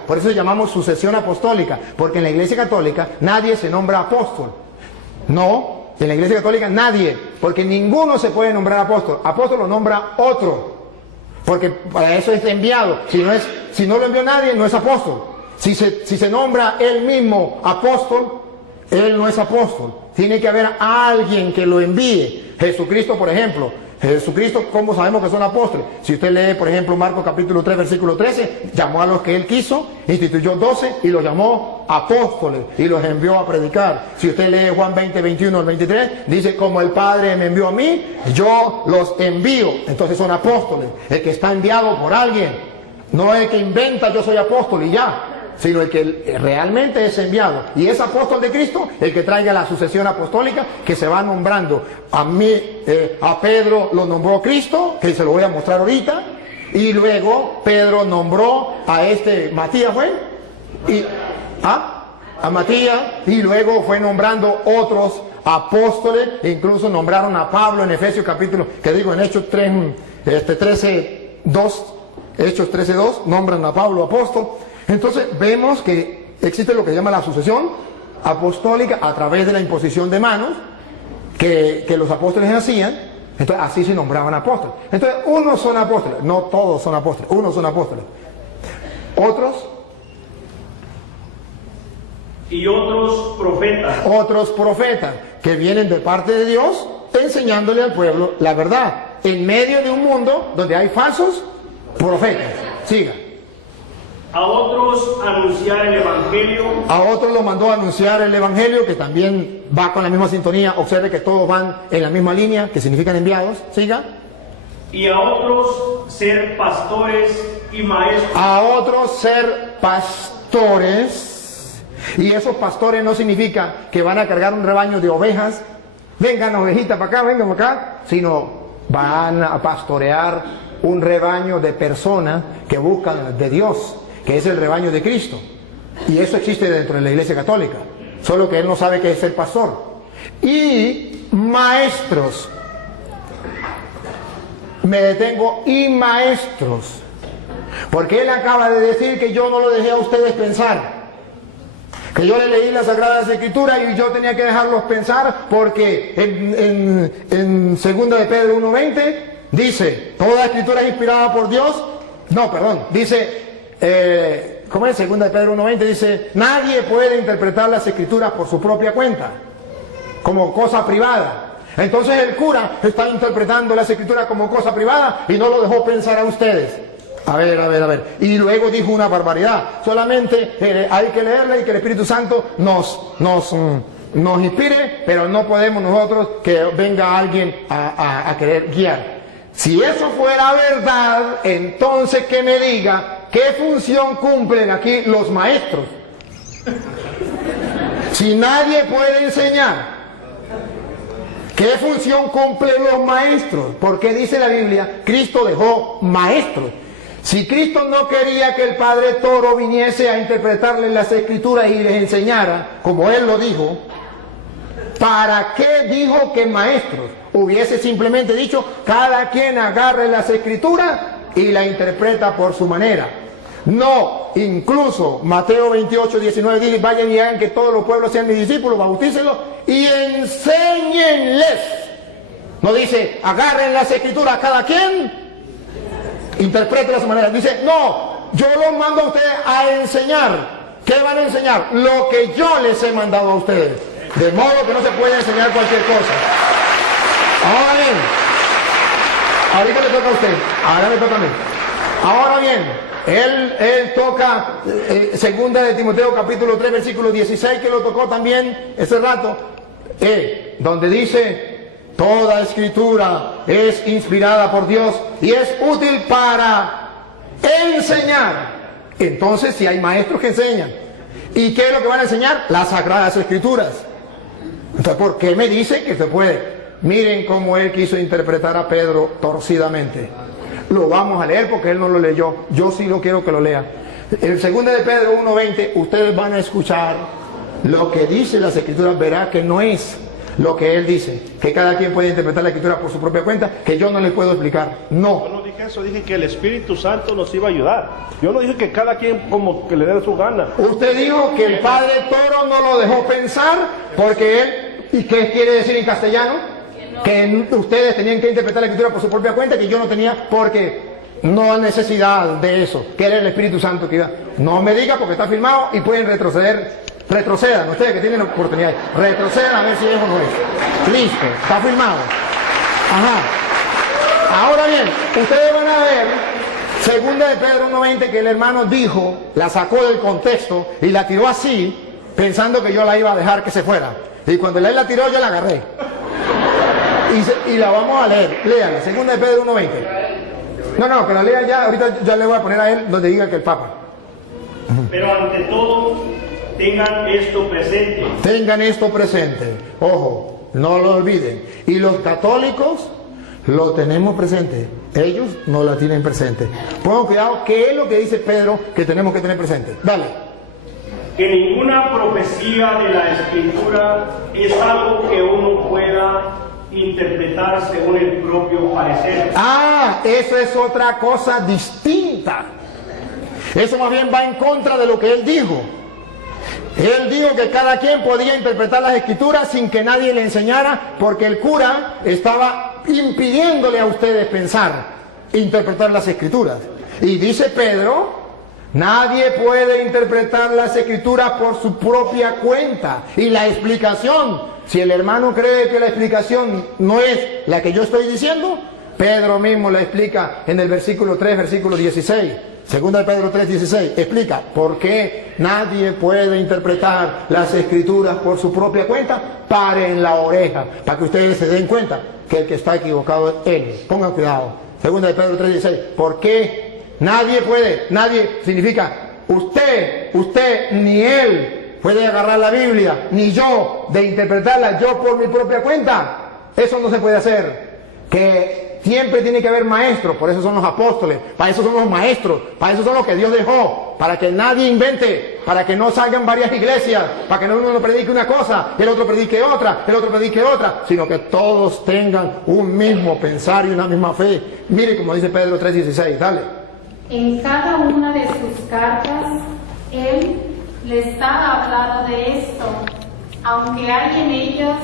Por eso llamamos sucesión apostólica, porque en la Iglesia Católica nadie se nombra apóstol. No, en la Iglesia Católica nadie, porque ninguno se puede nombrar apóstol. Apóstol lo nombra otro, porque para eso es enviado. Si no lo envió nadie, no es apóstol. Si se nombra él mismo apóstol, él no es apóstol. Tiene que haber alguien que lo envíe. Jesucristo, por ejemplo. Jesucristo, ¿cómo sabemos que son apóstoles? Si usted lee, por ejemplo, Marcos capítulo 3, versículo 13, llamó a los que él quiso, instituyó 12 y los llamó apóstoles y los envió a predicar. Si usted lee Juan 20, 21 al 23, dice, como el Padre me envió a mí, yo los envío. Entonces son apóstoles. El que está enviado por alguien, no el que inventa yo soy apóstol y ya, sino el que realmente es enviado. Y es apóstol de Cristo el que traiga la sucesión apostólica que se va nombrando. A Pedro lo nombró Cristo, que se lo voy a mostrar ahorita, y luego Pedro nombró a Matías, a Matías, y luego fue nombrando otros apóstoles, e incluso nombraron a Pablo en Efesios capítulo, en Hechos 13:2, Hechos 13:2, nombran a Pablo apóstol. Entonces vemos que existe lo que se llama la sucesión apostólica a través de la imposición de manos que los apóstoles hacían. Entonces así se nombraban apóstoles. Entonces unos son apóstoles, no todos son apóstoles, unos son apóstoles. Otros profetas que vienen de parte de Dios enseñándole al pueblo la verdad en medio de un mundo donde hay falsos profetas. Siga. A otros anunciar el Evangelio. A otros lo mandó a anunciar el Evangelio, que también va con la misma sintonía. Observe que todos van en la misma línea, que significan enviados. Siga. Y a otros ser pastores y maestros. A otros ser pastores. Y esos pastores no significa que van a cargar un rebaño de ovejas. Vengan ovejitas para acá, vengan para acá. Sino van a pastorear un rebaño de personas que buscan de Dios, que es el rebaño de Cristo. Y eso existe dentro de la Iglesia Católica, solo que él no sabe qué es el pastor. Y maestros, me detengo, y maestros, porque él acaba de decir que yo no lo dejé a ustedes pensar, que yo le leí las Sagradas Escrituras y yo tenía que dejarlos pensar, porque en 2 de Pedro 1:20 dice, toda escritura es inspirada por Dios. Dice, ¿cómo es? 2 de Pedro 1:20 dice, nadie puede interpretar las escrituras por su propia cuenta, como cosa privada. Entonces el cura está interpretando las escrituras como cosa privada y no lo dejó pensar a ustedes. A ver. Y luego dijo una barbaridad. Solamente hay que leerla y que el Espíritu Santo nos inspire, pero no podemos nosotros que venga alguien a querer guiar. Si eso fuera verdad, entonces que me diga qué función cumplen aquí los maestros. Si nadie puede enseñar, ¿qué función cumplen los maestros? Porque dice la Biblia, Cristo dejó maestros. Si Cristo no quería que el Padre Toro viniese a interpretarles las Escrituras y les enseñara, como Él lo dijo, ¿para qué dijo que maestros? Hubiese simplemente dicho, cada quien agarre las Escrituras y la interpreta por su manera. No, incluso Mateo 28:19 dice, vayan y hagan que todos los pueblos sean mis discípulos, bautícenlos y enséñenles. No dice, agarren las Escrituras cada quien, interpreten a su manera. Dice, no, yo los mando a ustedes a enseñar. ¿Qué van a enseñar? Lo que yo les he mandado a ustedes. De modo que no se puede enseñar cualquier cosa. Ahora bien, ahorita le toca a usted, ahora me toca a mí. Ahora bien, él toca 2 de Timoteo capítulo 3 versículo 16, que lo tocó también ese rato, donde dice, toda escritura es inspirada por Dios y es útil para enseñar. Entonces, si hay maestros que enseñan, ¿y qué es lo que van a enseñar? Las Sagradas Escrituras. Entonces, ¿por qué me dice que se puede? Miren cómo él quiso interpretar a Pedro torcidamente. Lo vamos a leer porque él no lo leyó. Yo sí lo quiero que lo lea. El 2 de Pedro 1:20, ustedes van a escuchar lo que dice las Escrituras. Verá que no es lo que él dice, que cada quien puede interpretar la escritura por su propia cuenta, que yo no les puedo explicar. Yo No. no dije eso, dije que el Espíritu Santo nos iba a ayudar. Yo no dije que cada quien como que le dé su gana. Usted dijo que el padre Toro no lo dejó pensar porque él, ¿y qué quiere decir en castellano? Que ustedes tenían que interpretar la escritura por su propia cuenta, que yo no tenía, porque no hay necesidad de eso, que era el Espíritu Santo que iba. No me diga porque está firmado y pueden retroceder. Retrocedan, ustedes que tienen la oportunidad, retrocedan a ver si eso no es. Listo, está firmado. Ajá. Ahora bien, ustedes van a ver, segunda de Pedro 1:20, que el hermano dijo, la sacó del contexto y la tiró así, pensando que yo la iba a dejar que se fuera. Y cuando él la tiró, yo la agarré. Y la vamos a leer, léanla, segunda de Pedro 1:20. No, que la lea ya, ahorita ya le voy a poner a él donde diga que el Papa. Pero ante todo, tengan esto presente. Tengan esto presente, ojo, no lo olviden. Y los católicos lo tenemos presente, ellos no la tienen presente. Pongan cuidado, ¿qué es lo que dice Pedro que tenemos que tener presente? Dale. Que ninguna profecía de la Escritura es algo que uno pueda interpretar según el propio parecer. Ah, eso es otra cosa distinta. Eso más bien va en contra de lo que él dijo. Él dijo que cada quien podía interpretar las escrituras sin que nadie le enseñara, porque el cura estaba impidiéndole a ustedes pensar, interpretar las escrituras. Y dice Pedro, nadie puede interpretar las escrituras por su propia cuenta. Y la explicación, si el hermano cree que la explicación no es la que yo estoy diciendo, Pedro mismo la explica en el versículo 3, versículo 16. Segunda de Pedro 3:16, explica por qué nadie puede interpretar las escrituras por su propia cuenta. Paren la oreja, para que ustedes se den cuenta que el que está equivocado es él. Pongan cuidado. Segunda de Pedro 3:16, ¿por qué nadie puede? Nadie significa usted ni él puede agarrar la Biblia, ni yo, de interpretarla yo por mi propia cuenta. Eso no se puede hacer. Que siempre tiene que haber maestros, por eso son los apóstoles, para eso son los maestros, para eso son los que Dios dejó, para que nadie invente, para que no salgan varias iglesias, para que no uno predique una cosa, el otro predique otra, el otro predique otra, sino que todos tengan un mismo pensar y una misma fe. Mire como dice Pedro 3:16, dale. En cada una de sus cartas, él les ha hablado de esto, aunque hay en ellas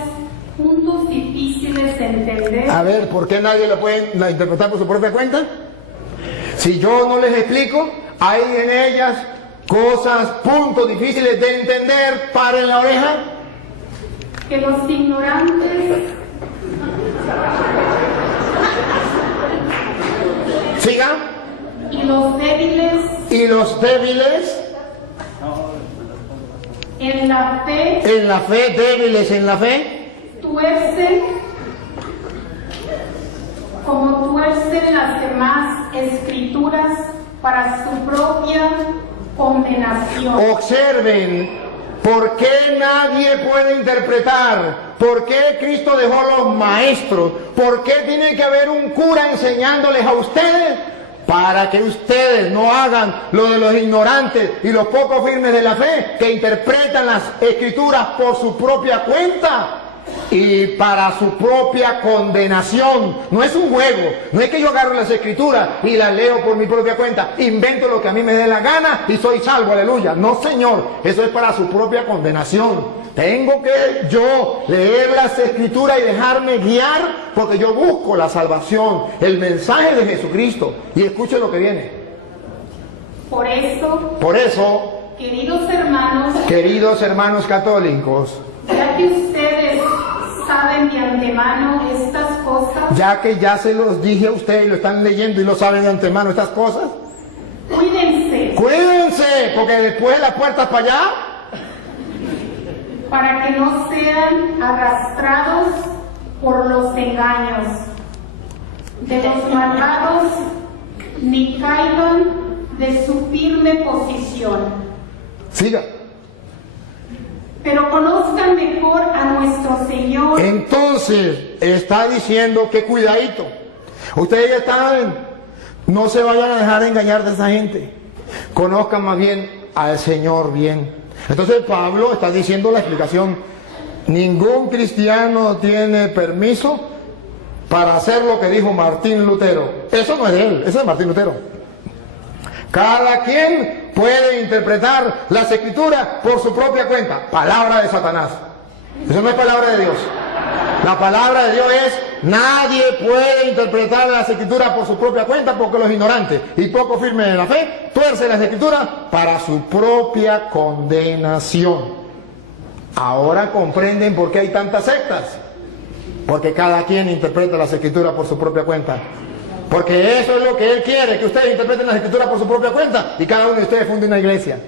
puntos difíciles de entender. A ver, ¿por qué nadie lo puede interpretar por su propia cuenta? Si yo no les explico, hay en ellas cosas, puntos difíciles de entender. Paren la oreja. Que los ignorantes Siga. y los débiles Y los débiles en la fe débiles en la fe, tuercen como tuercen las demás escrituras para su propia condenación. observen, ¿por qué nadie puede interpretar? ¿Por qué Cristo dejó los maestros? ¿Por qué tiene que haber un cura enseñándoles a ustedes? Para que ustedes no hagan lo de los ignorantes y los poco firmes de la fe, que interpretan las escrituras por su propia cuenta y para su propia condenación. No es un juego, no es que yo agarro las escrituras y las leo por mi propia cuenta, invento lo que a mí me dé la gana y soy salvo, aleluya. No, señor, eso es para su propia condenación. Tengo que yo leer las escrituras y dejarme guiar, porque yo busco la salvación, el mensaje de Jesucristo. Y escuche lo que viene. Por eso, queridos hermanos católicos, ya que ustedes saben de antemano estas cosas, ya que ya se los dije a ustedes, lo están leyendo y lo saben de antemano estas cosas, cuídense, porque después las puertas para allá, para que no sean arrastrados por los engaños de los malvados, ni caigan de su firme posición. siga. Pero conozcan mejor a nuestro Señor. Entonces está diciendo que cuidadito, ustedes ya están, no se vayan a dejar engañar de esa gente, conozcan más bien al Señor bien. Entonces Pablo está diciendo la explicación Ningún cristiano tiene permiso para hacer lo que dijo Martín Lutero. Eso no es de él, eso es de Martín Lutero. Cada quien puede interpretar las escrituras por su propia cuenta. Palabra de Satanás. Eso no es palabra de Dios. La palabra de Dios es: nadie puede interpretar las escrituras por su propia cuenta, porque los ignorantes y poco firmes en la fe tuercen las escrituras para su propia condenación. Ahora comprenden por qué hay tantas sectas. Porque cada quien interpreta las escrituras por su propia cuenta. Porque eso es lo que Él quiere, que ustedes interpreten las escrituras por su propia cuenta y cada uno de ustedes funde una iglesia.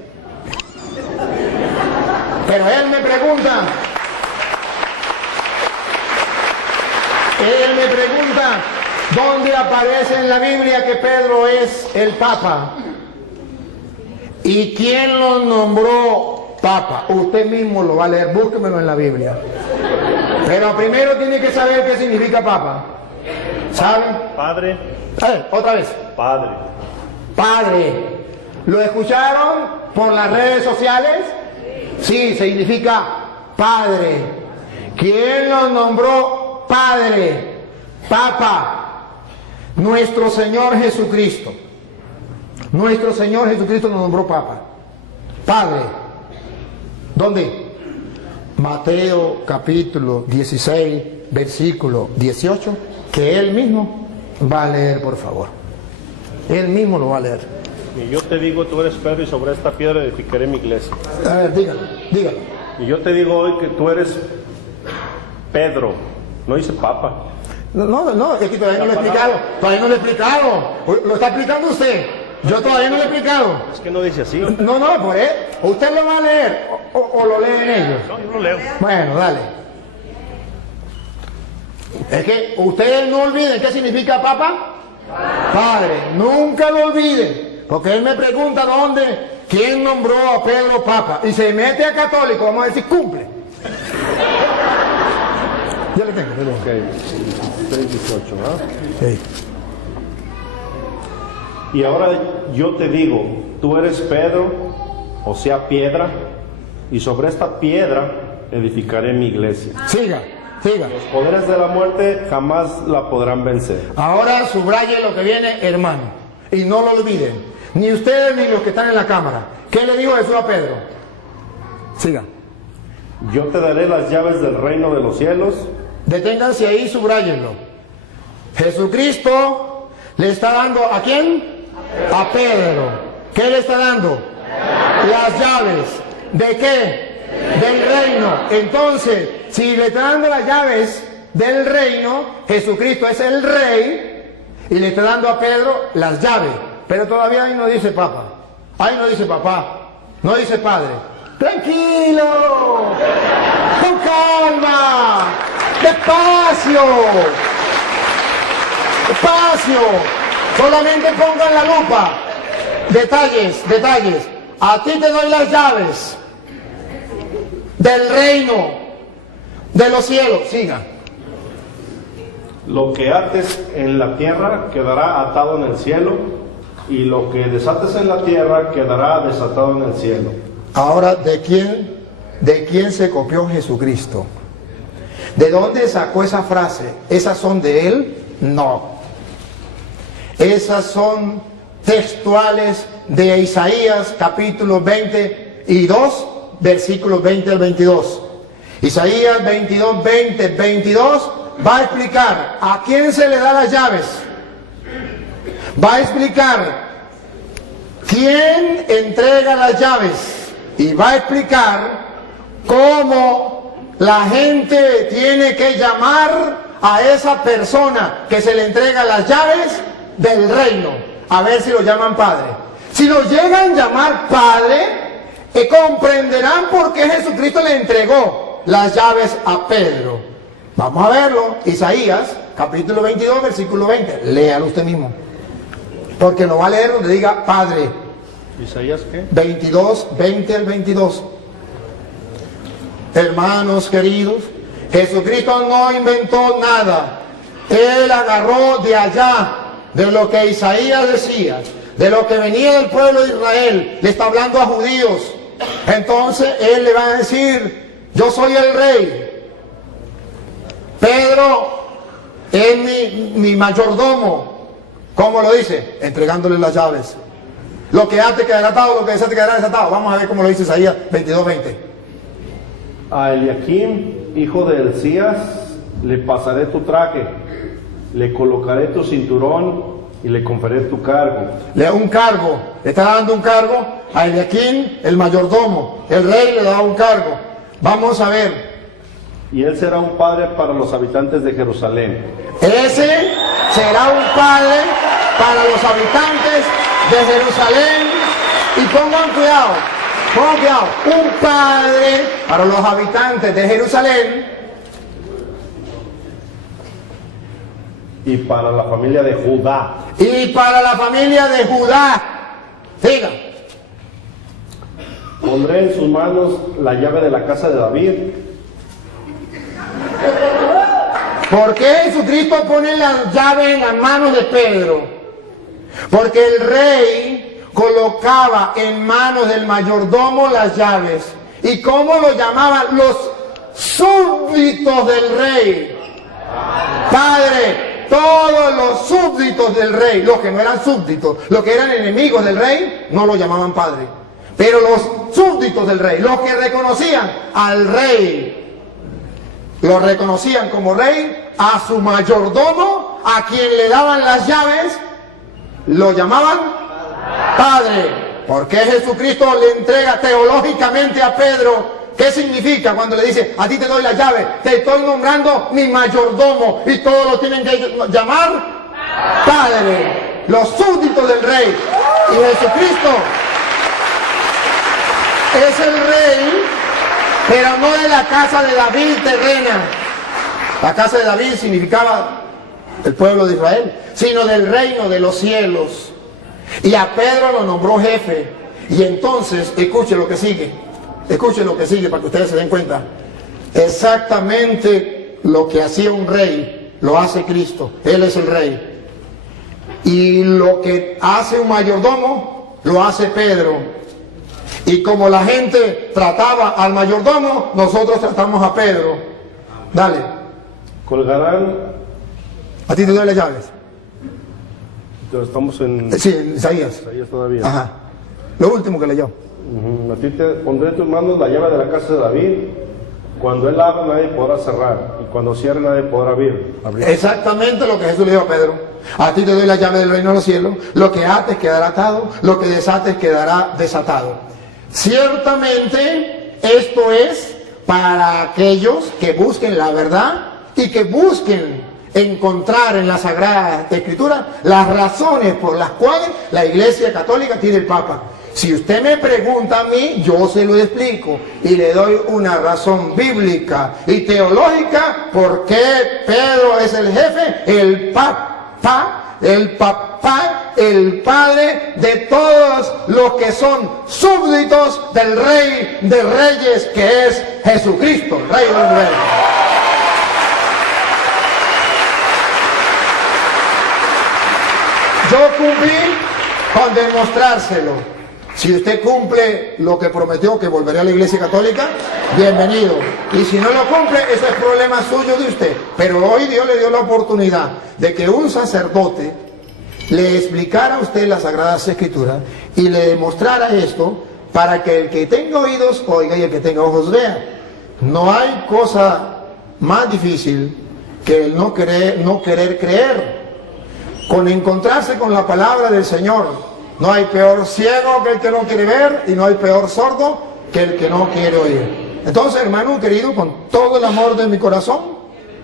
Pero Él me pregunta, ¿dónde aparece en la Biblia que Pedro es el Papa? ¿Y quién lo nombró Papa? Usted mismo lo va a leer, búsquemelo en la Biblia. Pero primero tiene que saber qué significa Papa. ¿Saben? Padre. Otra vez. Padre. Padre. ¿Lo escucharon por las redes sociales? Sí, significa Padre. ¿Quién lo nombró Padre? Papa. Nuestro Señor Jesucristo. Nuestro Señor Jesucristo lo nombró Papa. Padre. ¿Dónde? Mateo capítulo 16, versículo 18, que Él mismo va a leer, por favor. Él mismo lo va a leer. Y yo te digo, tú eres Pedro, y sobre esta piedra edificaré mi iglesia. A ver, dígalo. Y yo te digo hoy que tú eres Pedro, no dice Papa. No, es que todavía no lo he explicado. Lo está explicando usted. Yo todavía no lo he explicado. Es que no dice así. No, por él. Usted lo va a leer o lo leen ellos. No, yo lo leo. Bueno, dale. Es que ustedes no olviden qué significa Papa. Padre. Nunca lo olviden. Porque él me pregunta quién nombró a Pedro Papa. Y se mete a católico, vamos a decir, cumple. Ya le tengo. Ok. 6:18, ¿verdad? Sí. Y ahora yo te digo, tú eres Pedro, o sea, piedra, y sobre esta piedra edificaré mi iglesia. Siga. Los poderes de la muerte jamás la podrán vencer. Ahora subraye lo que viene, hermano. Y no lo olviden. Ni ustedes ni los que están en la cámara. ¿Qué le dijo Jesús a Pedro? Siga. Yo te daré las llaves del reino de los cielos. Deténganse ahí, subrayenlo. Jesucristo le está dando ¿a quién? A Pedro. ¿Qué le está dando? Las llaves. ¿De qué? Del reino. Entonces, si le está dando las llaves del reino, Jesucristo es el rey y le está dando a Pedro las llaves. Pero todavía ahí no dice Papa. Ahí no dice papá. No dice padre. Tranquilo. Con calma. Despacio. Despacio. Solamente pongan la lupa. Detalles. A ti te doy las llaves del reino de los cielos. Siga. Lo que ates en la tierra quedará atado en el cielo, y lo que desates en la tierra quedará desatado en el cielo. Ahora, ¿de quién se copió Jesucristo? ¿De dónde sacó esa frase? ¿Esas son de él? No. Esas son textuales de Isaías capítulo 22, versículos 20 al 22. Isaías 22, 20, 22 va a explicar a quién se le da las llaves. Va a explicar quién entrega las llaves. Y va a explicar cómo la gente tiene que llamar a esa persona que se le entrega las llaves del reino. A ver si lo llaman padre. Si lo llegan a llamar padre, comprenderán por qué Jesucristo le entregó las llaves a Pedro. Vamos a verlo. Isaías, capítulo 22, versículo 20. Léalo usted mismo. Porque lo va a leer donde diga padre. ¿Isaías qué? 22, 20 al 22. Hermanos queridos, Jesucristo no inventó nada. Él agarró de allá, de lo que Isaías decía, de lo que venía del pueblo de Israel. Le está hablando a judíos. Entonces Él le va a decir, yo soy el rey. Pedro es mi mayordomo. ¿Cómo lo dice? Entregándole las llaves. Lo que ate quedará atado, lo que desate quedará desatado. Vamos a ver cómo lo dice Isaías 22:20. A Eliakim, hijo de Elías, le pasaré tu traje, le colocaré tu cinturón y le conferiré tu cargo. Le da un cargo, le está dando un cargo a Eliakim, el mayordomo. El rey le da un cargo. Vamos a ver. Y él será un padre para los habitantes de Jerusalén. Ese será un padre para los habitantes de Jerusalén. Y pongan cuidado, un padre para los habitantes de Jerusalén. Y para la familia de Judá. Y para la familia de Judá. Diga. Pondré en sus manos la llave de la casa de David. ¿Por qué Jesucristo pone la llave en las manos de Pedro? Porque el rey colocaba en manos del mayordomo las llaves. ¿Y cómo lo llamaban? Los súbditos del rey. Padre, todos los súbditos del rey, los que no eran súbditos, los que eran enemigos del rey, no lo llamaban padre. Pero los súbditos del rey, los que reconocían al rey, lo reconocían como rey, a su mayordomo, a quien le daban las llaves, lo llamaban padre. Porque Jesucristo le entrega teológicamente a Pedro. ¿Qué significa cuando le dice, a ti te doy la llave, te estoy nombrando mi mayordomo, y todos lo tienen que llamar padre? Los súbditos del rey. Y Jesucristo es el rey, pero no de la casa de David terrena. La casa de David significaba el pueblo de Israel, sino del reino de los cielos. Y a Pedro lo nombró jefe. Y entonces, escuche lo que sigue. Escuchen lo que sigue para que ustedes se den cuenta. Exactamente lo que hacía un rey, lo hace Cristo. Él es el rey. Y lo que hace un mayordomo, lo hace Pedro. Y como la gente trataba al mayordomo, nosotros tratamos a Pedro. Dale. Colgarán. A ti te doy las llaves. Estamos en Sí, Isaías. Isaías todavía. Ajá. Lo último que leyó. A ti te pondré en tus manos la llave de la casa de David. Cuando él abra, nadie podrá cerrar, y cuando cierre, nadie podrá abrir. Exactamente lo que Jesús le dijo a Pedro. A ti te doy la llave del reino de los cielos. Lo que ates quedará atado, lo que desates quedará desatado. Ciertamente esto es para aquellos que busquen la verdad y que busquen encontrar en la Sagrada Escritura las razones por las cuales la Iglesia Católica tiene el Papa. Si usted me pregunta a mí, yo se lo explico y le doy una razón bíblica y teológica por qué Pedro es el jefe, el papá, el padre de todos los que son súbditos del Rey de Reyes, que es Jesucristo, Rey del Universo. Yo cumplí con demostrárselo. Si usted cumple lo que prometió, que volverá a la Iglesia Católica, bienvenido. Y si no lo cumple, ese es problema suyo de usted. Pero hoy Dios le dio la oportunidad de que un sacerdote le explicara a usted las Sagradas Escrituras y le demostrara esto para que el que tenga oídos oiga y el que tenga ojos vea. No hay cosa más difícil que el no querer creer. Con encontrarse con la palabra del Señor. No hay peor ciego que el que no quiere ver, y no hay peor sordo que el que no quiere oír. Entonces, hermano querido, con todo el amor de mi corazón,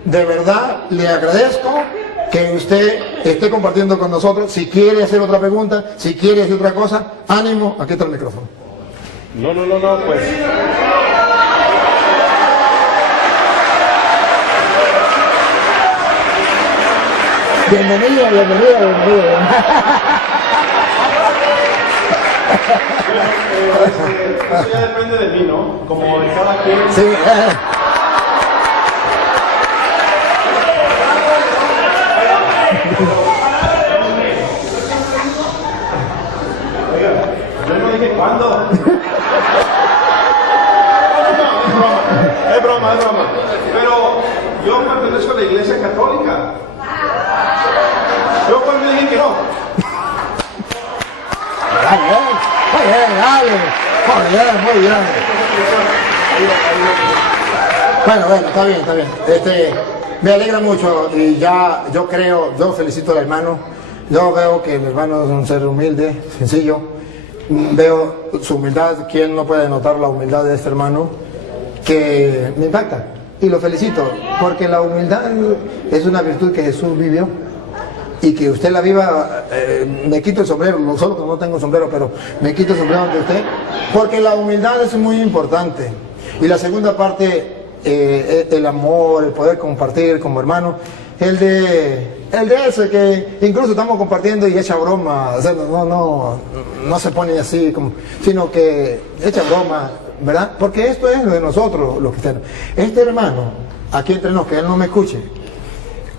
de verdad le agradezco que usted esté compartiendo con nosotros. Si quiere hacer otra pregunta, si quiere decir otra cosa, ánimo, aquí está el micrófono. No, pues. Bienvenido. Eso ya depende de mí, ¿no? Como de cada quien. Sí. Yo no dije cuándo. Es broma. Pero yo pertenezco a la dale. Muy bien. Bueno, está bien. Me alegra mucho y ya yo felicito al hermano. Yo veo que el hermano es un ser humilde, sencillo. Veo su humildad. ¿Quién no puede notar la humildad de este hermano? Que me impacta. Y lo felicito, porque la humildad es una virtud que Jesús vivió. Y que usted la viva, me quito el sombrero, no solo que no tengo sombrero, pero me quito el sombrero ante usted, porque la humildad es muy importante. Y la segunda parte, el amor, el poder compartir como hermano, el de ese que incluso estamos compartiendo y echa broma, o sea, no se pone así, sino que echa broma, ¿verdad? Porque esto es lo de nosotros, los cristianos. Este hermano, aquí entre nos, que él no me escuche,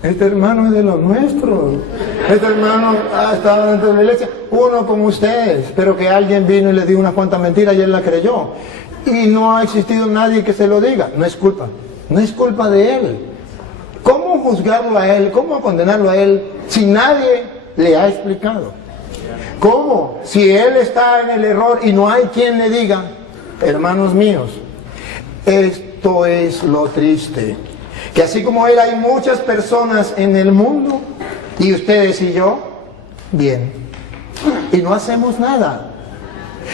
este hermano es de los nuestros. Este hermano ha estado dentro de la iglesia, uno como ustedes, pero que alguien vino y le dio unas cuantas mentiras y él la creyó. Y no ha existido nadie que se lo diga. No es culpa de él. ¿Cómo juzgarlo a él? ¿Cómo condenarlo a él si nadie le ha explicado? ¿Cómo? Si él está en el error y no hay quien le diga, hermanos míos, esto es lo triste. Que así como él hay muchas personas en el mundo, y ustedes y yo, bien, y no hacemos nada.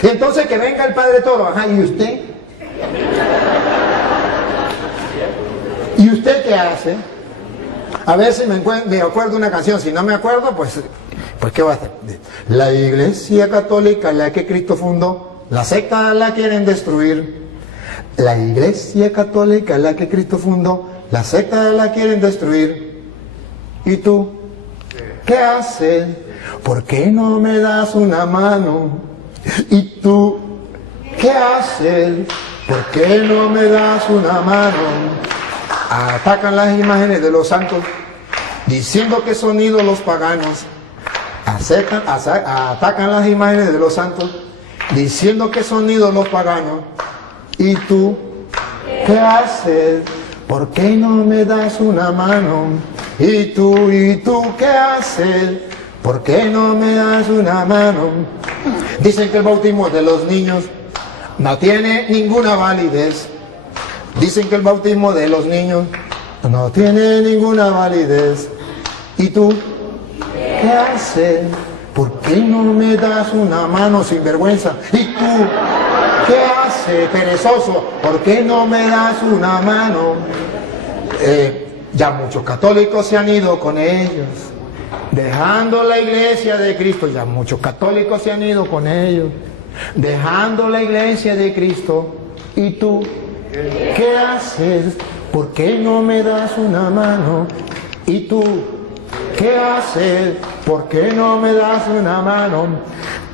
Entonces que venga el Padre Toro, ajá, ¿y usted? ¿Y usted qué hace? A ver si me acuerdo una canción, si no me acuerdo, pues ¿qué va a hacer? La Iglesia Católica, la que Cristo fundó, la secta la quieren destruir. La Iglesia Católica, la que Cristo fundó, la secta la quieren destruir. ¿Y tú? ¿Qué haces? ¿Por qué no me das una mano? ¿Y tú? ¿Qué haces? ¿Por qué no me das una mano? Atacan las imágenes de los santos, diciendo que son ídolos paganos. Atacan las imágenes de los santos, diciendo que son ídolos paganos. ¿Y tú? ¿Qué haces? ¿Por qué no me das una mano? ¿Y tú qué haces? ¿Por qué no me das una mano? Dicen que el bautismo de los niños no tiene ninguna validez. Dicen que el bautismo de los niños no tiene ninguna validez. ¿Y tú qué haces? ¿Por qué no me das una mano, sinvergüenza? ¿Y tú qué haces, perezoso? ¿Por qué no me das una mano? Ya muchos católicos se han ido con ellos, dejando la iglesia de Cristo. Ya muchos católicos se han ido con ellos, dejando la iglesia de Cristo. ¿Y tú qué haces? ¿Por qué no me das una mano? ¿Y tú qué haces? ¿Por qué no me das una mano?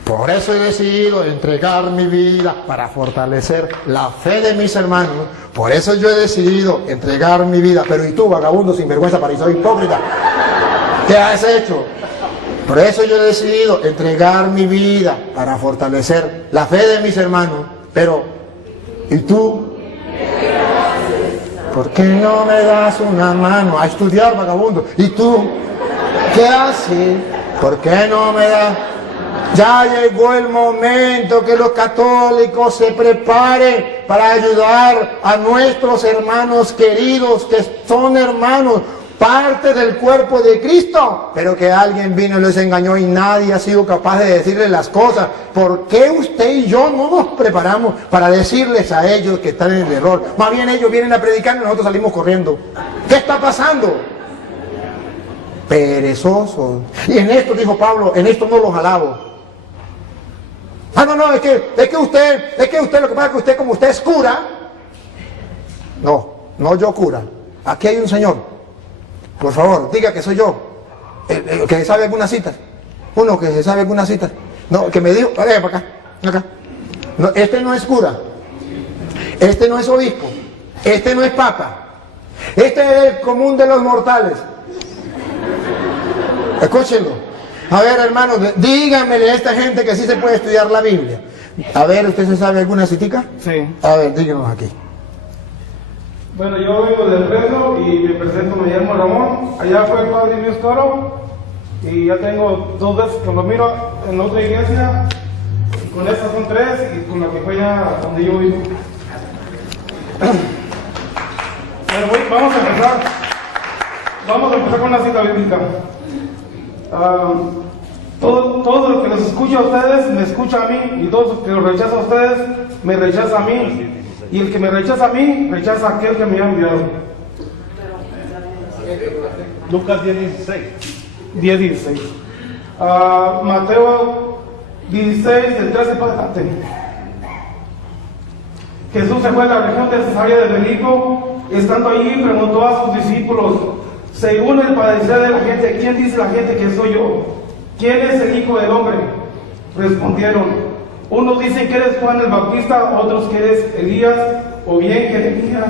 Por eso he decidido entregar mi vida para fortalecer la fe de mis hermanos. Por eso yo he decidido entregar mi vida. Pero ¿y tú, vagabundo, sinvergüenza, fariseo, hipócrita? ¿Qué has hecho? Por eso yo he decidido entregar mi vida para fortalecer la fe de mis hermanos. Pero ¿y tú? ¿Por qué no me das una mano a estudiar, vagabundo? ¿Y tú qué haces? ¿Por qué no me das? Ya llegó el momento que los católicos se preparen para ayudar a nuestros hermanos queridos, que son hermanos, parte del cuerpo de Cristo, pero que alguien vino y les engañó y nadie ha sido capaz de decirles las cosas. ¿Por qué usted y yo no nos preparamos para decirles a ellos que están en el error? Más bien ellos vienen a predicar y nosotros salimos corriendo. ¿Qué está pasando? Perezosos. Y en esto, dijo Pablo, en esto no los alabo. No, es que usted, lo que pasa es que usted, como usted es cura, no yo cura, aquí hay un señor, por favor, diga que soy yo, que se sabe algunas citas, uno que se sabe algunas citas, no, que me dijo, para acá, no, este no es cura, este no es obispo, este no es papa, este es el común de los mortales, escúchenlo. A ver, hermanos, díganmele a esta gente que sí se puede estudiar la Biblia. A ver, ¿usted se sabe alguna citica? Sí. A ver, díganos aquí. Bueno, yo vengo del Fresno y me presento, me llamo Ramón. Allá fue el padre Luis Toro y ya tengo 2 veces que lo miro en otra iglesia. con estas son 3 y con la que fue ya donde yo vivo. Vamos a empezar con la cita bíblica. Todo lo que los escucha a ustedes me escucha a mí, y todo lo que los rechaza a ustedes me rechaza a mí, y el que me rechaza a mí rechaza a aquel que me ha enviado. Lucas 10:16. 10:16. Mateo 16, del 13 para adelante. Jesús se fue a la región de Cesarea de Filipo. Estando allí, preguntó a sus discípulos, según el padecer de la gente, ¿quién dice la gente que soy yo? ¿Quién es el Hijo del Hombre? Respondieron, unos dicen que eres Juan el Bautista, otros que eres Elías, o bien Jeremías,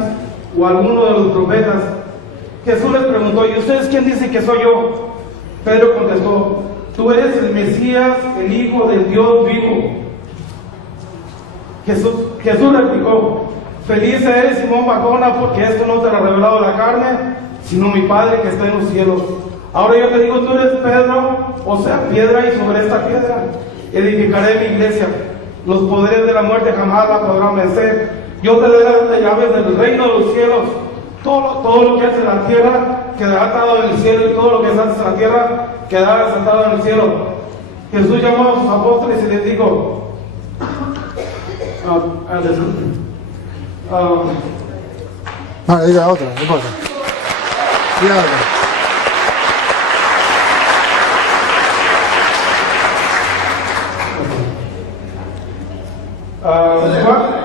o alguno de los profetas. Jesús les preguntó, ¿y ustedes quién dicen que soy yo? Pedro contestó, tú eres el Mesías, el Hijo del Dios vivo. Jesús replicó, feliz eres, Simón Barjona, porque esto no te lo ha revelado la carne, sino mi Padre que está en los cielos. Ahora yo te digo, tú eres Pedro, o sea, piedra, y sobre esta piedra edificaré mi iglesia. Los poderes de la muerte jamás la podrán vencer. Yo te daré las llaves del reino de los cielos. Todo lo que hace en la tierra quedará atado en el cielo, y todo lo que se hace en la tierra quedará desatado en el cielo. Jesús llamó a sus apóstoles y les dijo, no, diga otra, no importa. Diga otra.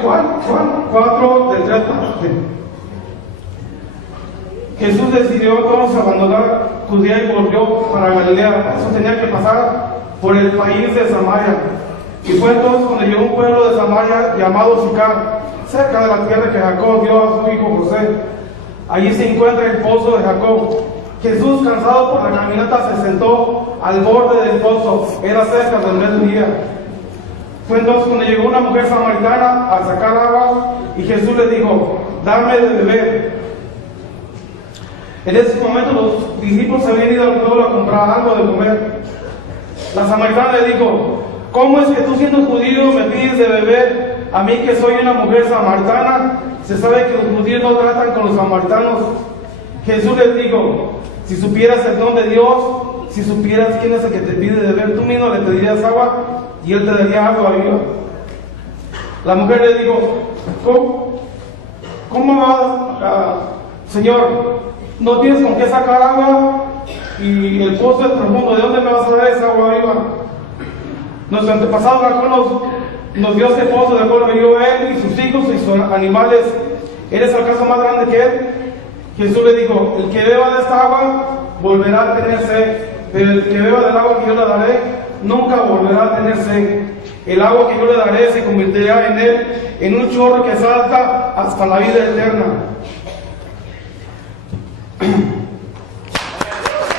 Juan 4, del 3 al 7. Jesús decidió entonces abandonar Judea y volvió para Galilea. Eso tenía que pasar por el país de Samaria. Y fue entonces cuando llegó a un pueblo de Samaria llamado Sicar, cerca de la tierra que Jacob dio a su hijo José. Allí se encuentra el pozo de Jacob. Jesús, cansado por la caminata, se sentó al borde del pozo. Era cerca del mediodía. Fue entonces cuando llegó una mujer samaritana a sacar agua, y Jesús le dijo, dame de beber. En ese momento los discípulos se habían ido al pueblo a comprar algo de comer. La samaritana le dijo, ¿cómo es que tú, siendo judío, me pides de beber a mí, que soy una mujer samaritana? Se sabe que los judíos no tratan con los samaritanos. Jesús les dijo, si supieras el don de Dios, si supieras quién es el que te pide de beber, tú mismo le pedirías agua y él te daría agua viva. La mujer le dijo, ¿cómo vas, Señor? No tienes con qué sacar agua y el pozo es profundo. ¿De dónde me vas a dar esa agua viva? Nuestro antepasado Jacob nos dio ese pozo de acuerdo que dio él y sus hijos y sus animales. ¿Eres acaso más grande que él? Jesús le dijo, el que beba de esta agua volverá a tener sed, pero el que beba del agua que yo le daré nunca volverá a tener sed. El agua que yo le daré se convertirá en él en un chorro que salta hasta la vida eterna.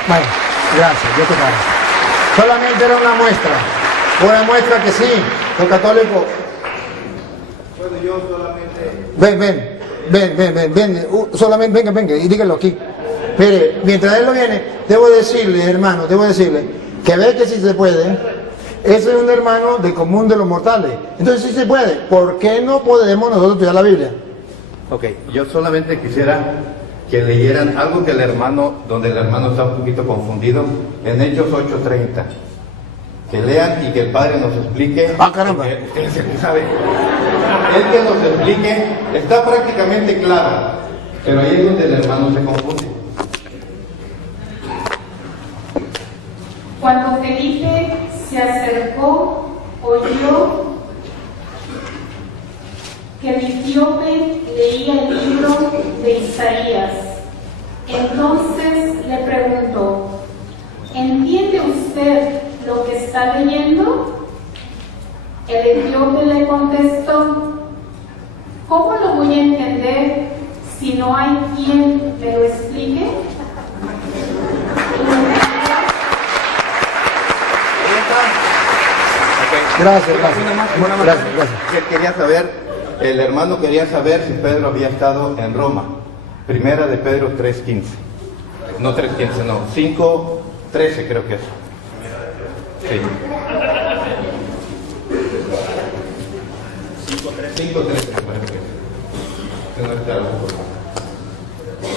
Bueno, gracias, Dios te pague. Solamente era una muestra que sí, los católicos. Bueno, yo solamente... Ven, solamente venga, y dígalo aquí. Mire, mientras él lo viene, debo decirle, hermano, que ve que sí se puede. Ese es un hermano del común de los mortales. Entonces sí se puede. ¿Por qué no podemos nosotros estudiar la Biblia? Ok, yo solamente quisiera que leyeran algo que donde el hermano está un poquito confundido, en Hechos 8:30. Que lean y que el Padre nos explique. Ah, caramba. Él es el que sabe. Él que nos explique, está prácticamente claro, pero ahí es donde el hermano se confunde. Cuando Felipe se acercó, oyó que el etíope leía el libro de Isaías. Entonces le preguntó, ¿entiende usted lo que está leyendo? El etíope le contestó, ¿cómo lo voy a entender si no hay quien me lo explique? Gracias. Quería saber, el hermano quería saber si Pedro había estado en Roma. Primera de Pedro 3:15. No 3:15, no, 5:13 creo que es. Sí. 5:13 me parece que no está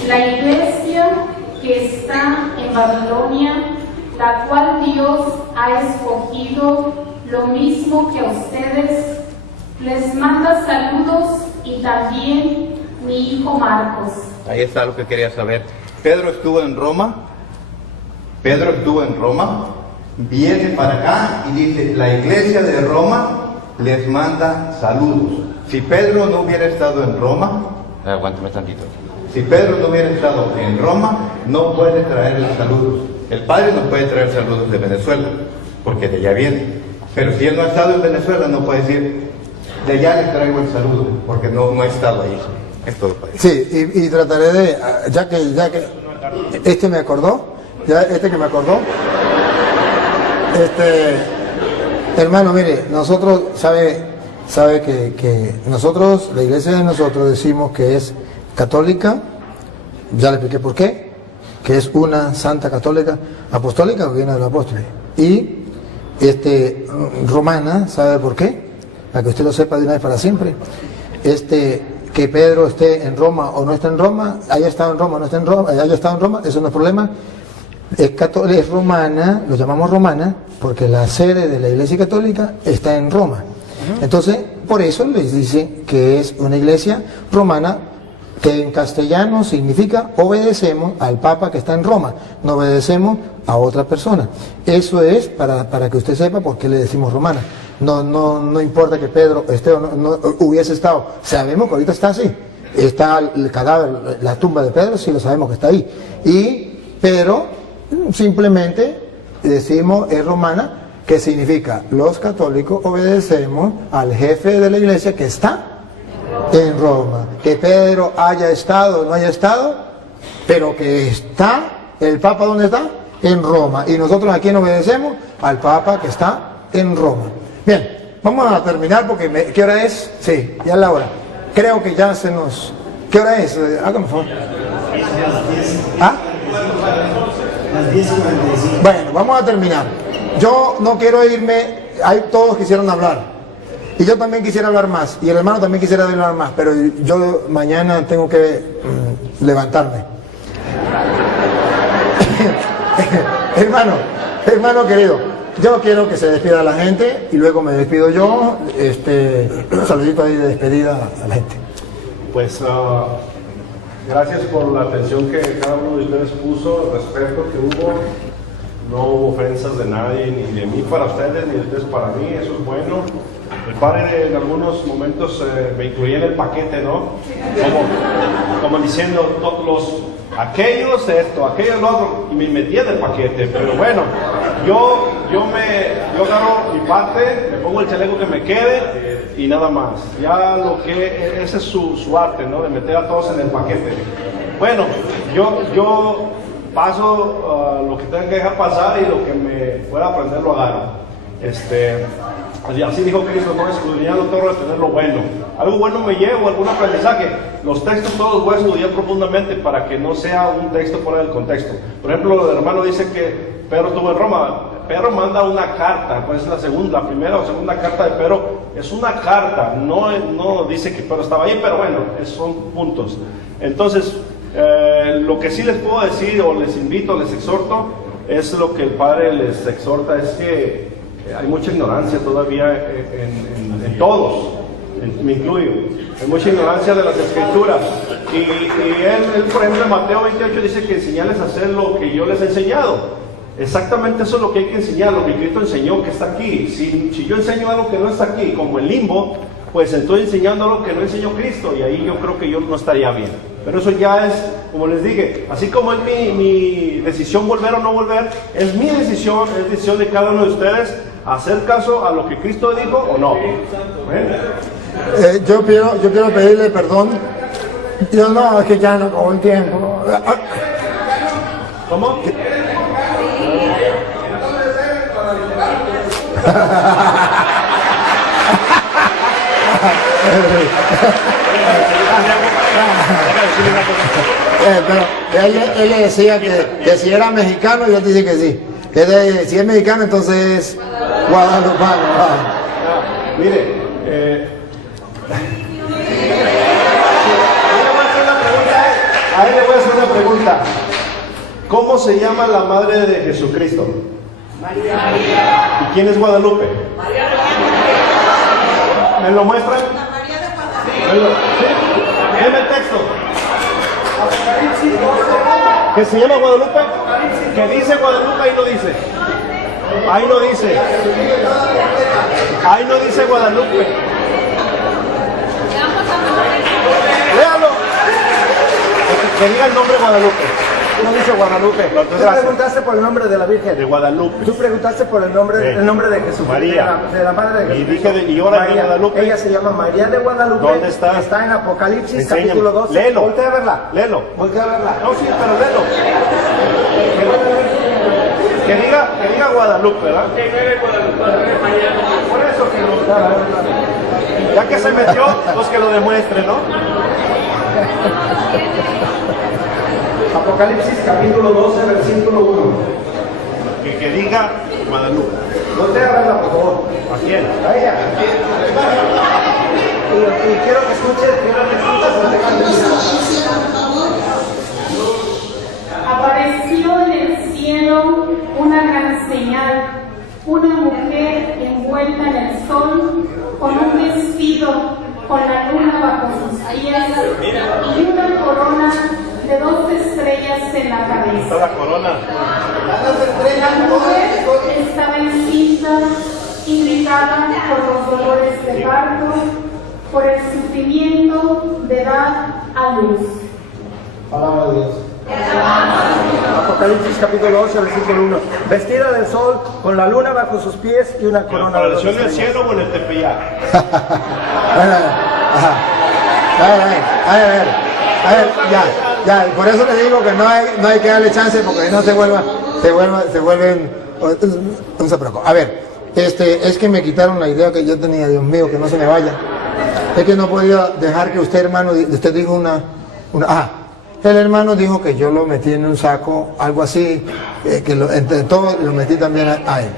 La iglesia que está en Babilonia, la cual Dios ha escogido, lo mismo que a ustedes, les manda saludos y también mi hijo Marcos. Ahí está lo que quería saber. Pedro estuvo en Roma, viene para acá y dice, la iglesia de Roma les manda saludos. Si Pedro no hubiera estado en Roma, aguántame tantito. Si Pedro no hubiera estado en Roma, no puede traerle saludos. El Padre no puede traer saludos de Venezuela, porque de allá viene. Pero si él no ha estado en Venezuela, no puede decir, de allá les traigo el saludo, porque no ha estado ahí. Es todo, Padre. Sí, y trataré de, ya que este me acordó, hermano, mire, nosotros, sabe que nosotros, la iglesia de nosotros decimos que es católica, ya le expliqué por qué, que es una santa católica apostólica, que viene de los apóstoles, y romana, ¿sabe por qué? Para que usted lo sepa de una vez para siempre. Que Pedro esté en Roma o no esté en Roma, haya estado en Roma o no esté en Roma, haya estado en Roma, eso no es problema. Es romana, lo llamamos romana, porque la sede de la iglesia católica está en Roma. Entonces, por eso les dice que es una iglesia romana, que en castellano significa obedecemos al Papa que está en Roma, no obedecemos a otra persona. Eso es para que usted sepa por qué le decimos romana. No importa que Pedro esté o no hubiese estado, sabemos que ahorita está así, está el cadáver, la tumba de Pedro, sí lo sabemos que está ahí, pero simplemente decimos es romana, que significa los católicos obedecemos al jefe de la iglesia que está en Roma. Que Pedro haya estado o no haya estado, pero que está el Papa, ¿dónde está? En Roma, y nosotros aquí no obedecemos al Papa que está en Roma. Bien, vamos a terminar porque ¿qué hora es? Sí, ya es la hora. Creo que ya se nos... ¿Qué hora es? Hágame por favor. ¿Ah? Las 10:45. Bueno, vamos a terminar. Yo no quiero irme, todos quisieron hablar. Y yo también quisiera hablar más. Y el hermano también quisiera hablar más. Pero yo mañana tengo que levantarme. Hermano querido. Yo quiero que se despida la gente y luego me despido yo. Un saludito ahí de despedida a la gente. Pues gracias por la atención que cada uno de ustedes puso, el respeto que hubo. No hubo ofensas de nadie, ni de mí para ustedes, ni de ustedes para mí, eso es bueno. El padre en algunos momentos me incluía en el paquete, ¿no? Como diciendo, aquellos esto, aquellos lo otro, y me metía en el paquete, pero bueno, yo agarro mi parte, me pongo el chaleco que me quede y nada más. Ya ese es su arte, ¿no? De meter a todos en el paquete. Bueno, yo paso lo que tenga que dejar pasar y lo que me pueda aprender lo agarro. Así dijo Cristo, no escudriñando todo, retener lo bueno. Algo bueno me llevo, algún aprendizaje. Los textos todos voy a estudiar profundamente para que no sea un texto fuera del contexto. Por ejemplo, el hermano dice que Pedro estuvo en Roma. Pedro manda una carta, pues es la primera o segunda carta de Pedro. Es una carta, no dice que Pedro estaba ahí, pero bueno, son puntos. Entonces, lo que sí les puedo decir, o les invito, les exhorto, es lo que el Padre les exhorta, es que hay mucha ignorancia todavía en todos, me incluyo. Hay mucha ignorancia de las Escrituras. Y él, por ejemplo, en Mateo 28 dice que enseñarles a hacer lo que yo les he enseñado. Exactamente eso es lo que hay que enseñar, lo que Cristo enseñó que está aquí. Si yo enseño algo que no está aquí, como el limbo, pues estoy enseñando algo que no enseñó Cristo, y ahí yo creo que yo no estaría bien. Pero eso ya es, como les dije, así como es mi decisión volver o no volver, es mi decisión, es decisión de cada uno de ustedes, hacer caso a lo que Cristo dijo o no. Yo quiero pedirle perdón. Yo no, es que ya no con el tiempo. ¿Cómo? Pero él le decía que si era mexicano, y él dice que sí. Si es mexicano, entonces es guadalupano. Mire, A él le voy a hacer una pregunta. ¿Cómo se llama la madre de Jesucristo? María. ¿Y quién es Guadalupe? María. ¿Me lo muestran? María de Guadalupe. ¿Sí? Deme el texto. ¿Que se llama Guadalupe? ¿Que dice Guadalupe? Ahí no dice. Ahí no dice. Ahí no dice Guadalupe. Léalo. Que diga el nombre Guadalupe. No dice Guadalupe. Tú preguntaste por el nombre de la Virgen. De Guadalupe. Tú preguntaste por el nombre de Jesús. María. De la madre de Jesús. Y dije, y ahora de Guadalupe. Ella se llama María de Guadalupe. ¿Dónde está? Está en Apocalipsis, Enséñame. capítulo 12. Léelo. Voltea a verla. Léelo. Voltea a verla. No, sí, pero léelo. Que diga Guadalupe, ¿verdad? Por eso que lo... Ya que se metió, pues que lo demuestre, ¿no? Apocalipsis, capítulo 12, versículo 1. Que diga Guadalupe. Voltea a verla, por favor. ¿A quién? A ella. Y quiero que escuches, Apareció en el cielo una gran señal, una mujer envuelta en el sol, con un vestido, con la luna bajo sus pies y una corona de 2 estrellas en la cabeza. La corona. La mujer estaba encinta, irritada por los dolores de parto, por el sufrimiento de dar a luz. Palabra de Dios. Apocalipsis capítulo 12, versículo 1. Vestida de sol, con la luna bajo sus pies y una corona de ¿Apareció en el estrellas. cielo o en el Tepeyac? A ver, ya, por eso les digo que no hay que darle chance porque no se vuelven, no se preocupe. A ver, es que me quitaron la idea que yo tenía, Dios mío, que no se me vaya. Es que no podía dejar que usted, hermano, usted dijo el hermano dijo que yo lo metí en un saco, algo así, que entre todo lo metí también a él.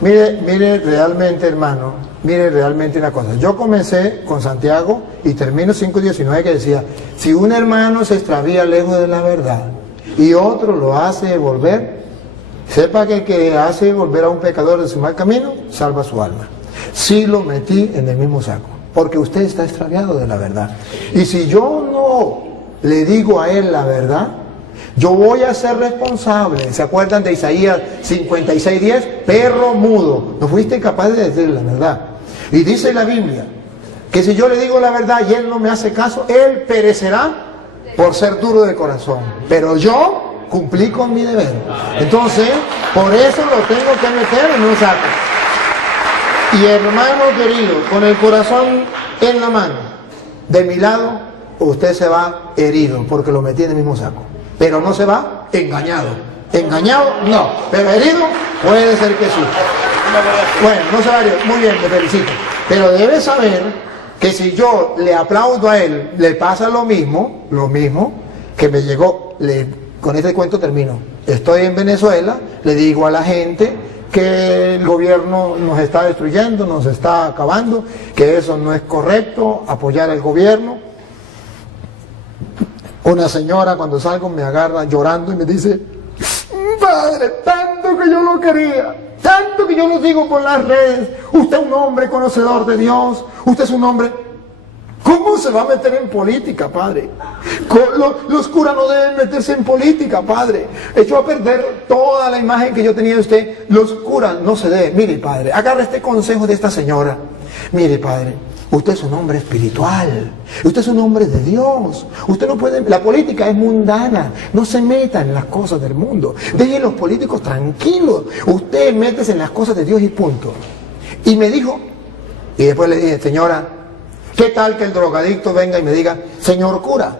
Mire realmente, hermano, mire realmente una cosa. Yo comencé con Santiago y termino 5:19 que decía, si un hermano se extravía lejos de la verdad y otro lo hace volver, sepa que el que hace volver a un pecador de su mal camino, salva su alma. Sí lo metí en el mismo saco, porque usted está extraviado de la verdad. Y si yo no le digo a él la verdad, yo voy a ser responsable. ¿Se acuerdan de Isaías 56:10? Perro mudo, no fuiste capaz de decir la verdad. Y dice la Biblia que si yo le digo la verdad y él no me hace caso, él perecerá por ser duro de corazón. Pero yo cumplí con mi deber. Entonces, por eso lo tengo que meter en un saco. Y hermano querido, con el corazón en la mano, de mi lado, usted se va herido porque lo metí en el mismo saco. Pero no se va engañado. Engañado, no. Pero herido, puede ser que sí. Bueno, no se va herido. Muy bien, te felicito. Pero debe saber que si yo le aplaudo a él, le pasa lo mismo que me llegó. Con este cuento termino. Estoy en Venezuela, le digo a la gente que el gobierno nos está destruyendo, nos está acabando, que eso no es correcto, apoyar al gobierno. Una señora cuando salgo me agarra llorando y me dice, padre, tanto que yo lo quería, tanto que yo lo digo por las redes, usted es un hombre conocedor de Dios, usted es un hombre... ¿Cómo se va a meter en política, padre? Los curas no deben meterse en política, padre. Echó a perder toda la imagen que yo tenía de usted. Los curas no se deben. Mire, padre, agarra este consejo de esta señora. Mire, padre, usted es un hombre espiritual. Usted es un hombre de Dios. Usted no puede... La política es mundana. No se meta en las cosas del mundo. Deje a los políticos tranquilos. Usted métese en las cosas de Dios y punto. Y me dijo... Y después le dije, señora... ¿Qué tal que el drogadicto venga y me diga, señor cura,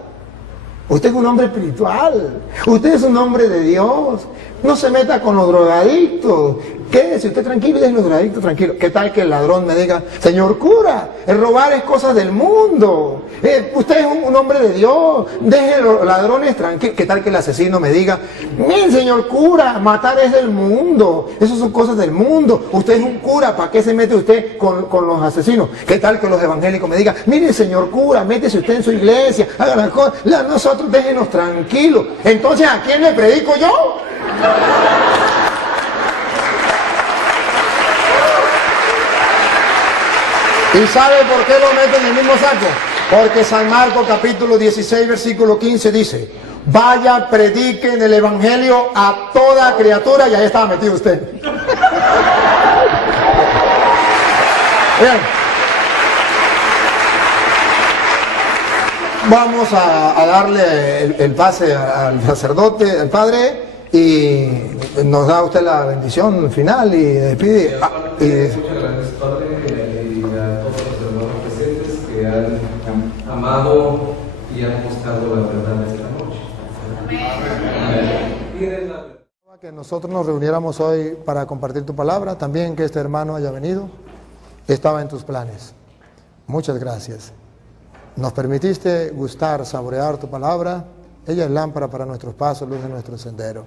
usted es un hombre espiritual, usted es un hombre de Dios, no se meta con los drogadictos, Quédese usted tranquilo y déjelo drogadicto tranquilo. ¿Qué tal que el ladrón me diga, señor cura, el robar es cosa del mundo? Usted es un hombre de Dios, deje los ladrones tranquilos. ¿Qué tal que el asesino me diga, mire señor cura, matar es del mundo, eso son cosas del mundo, usted es un cura, ¿para qué se mete usted con los asesinos? ¿Qué tal que los evangélicos me digan, mire señor cura, métese usted en su iglesia, haga las cosas, nosotros déjenos tranquilos? Entonces, ¿a quién le predico yo? ¿Y sabe por qué lo meten en el mismo saco? Porque San Marcos capítulo 16 versículo 15 dice, vaya, prediquen el evangelio a toda criatura, y ahí estaba metido usted. Bien. Vamos a darle el pase al sacerdote, al padre, y nos da usted la bendición final y despide. Muchas gracias, padre, y a todos los hermanos presentes que han amado y han buscado la verdad esta noche. Amén. Que nosotros nos reuniéramos hoy para compartir tu palabra, también que este hermano haya venido, estaba en tus planes. Muchas gracias. Nos permitiste gustar, saborear tu palabra. Ella es lámpara para nuestros pasos, luz de nuestro sendero.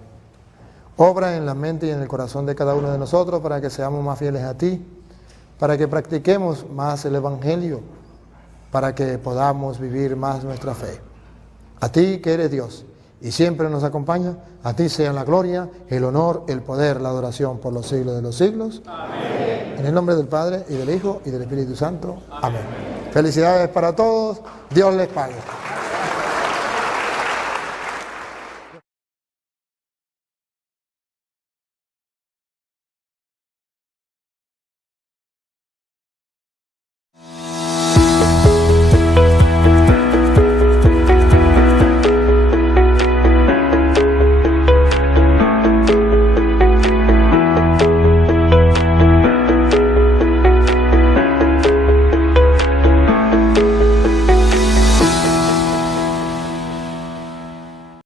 Obra en la mente y en el corazón de cada uno de nosotros para que seamos más fieles a ti, para que practiquemos más el evangelio, para que podamos vivir más nuestra fe. A ti que eres Dios y siempre nos acompaña, a ti sea la gloria, el honor, el poder, la adoración por los siglos de los siglos. Amén. En el nombre del Padre y del Hijo y del Espíritu Santo. Amén. Felicidades para todos. Dios les pague.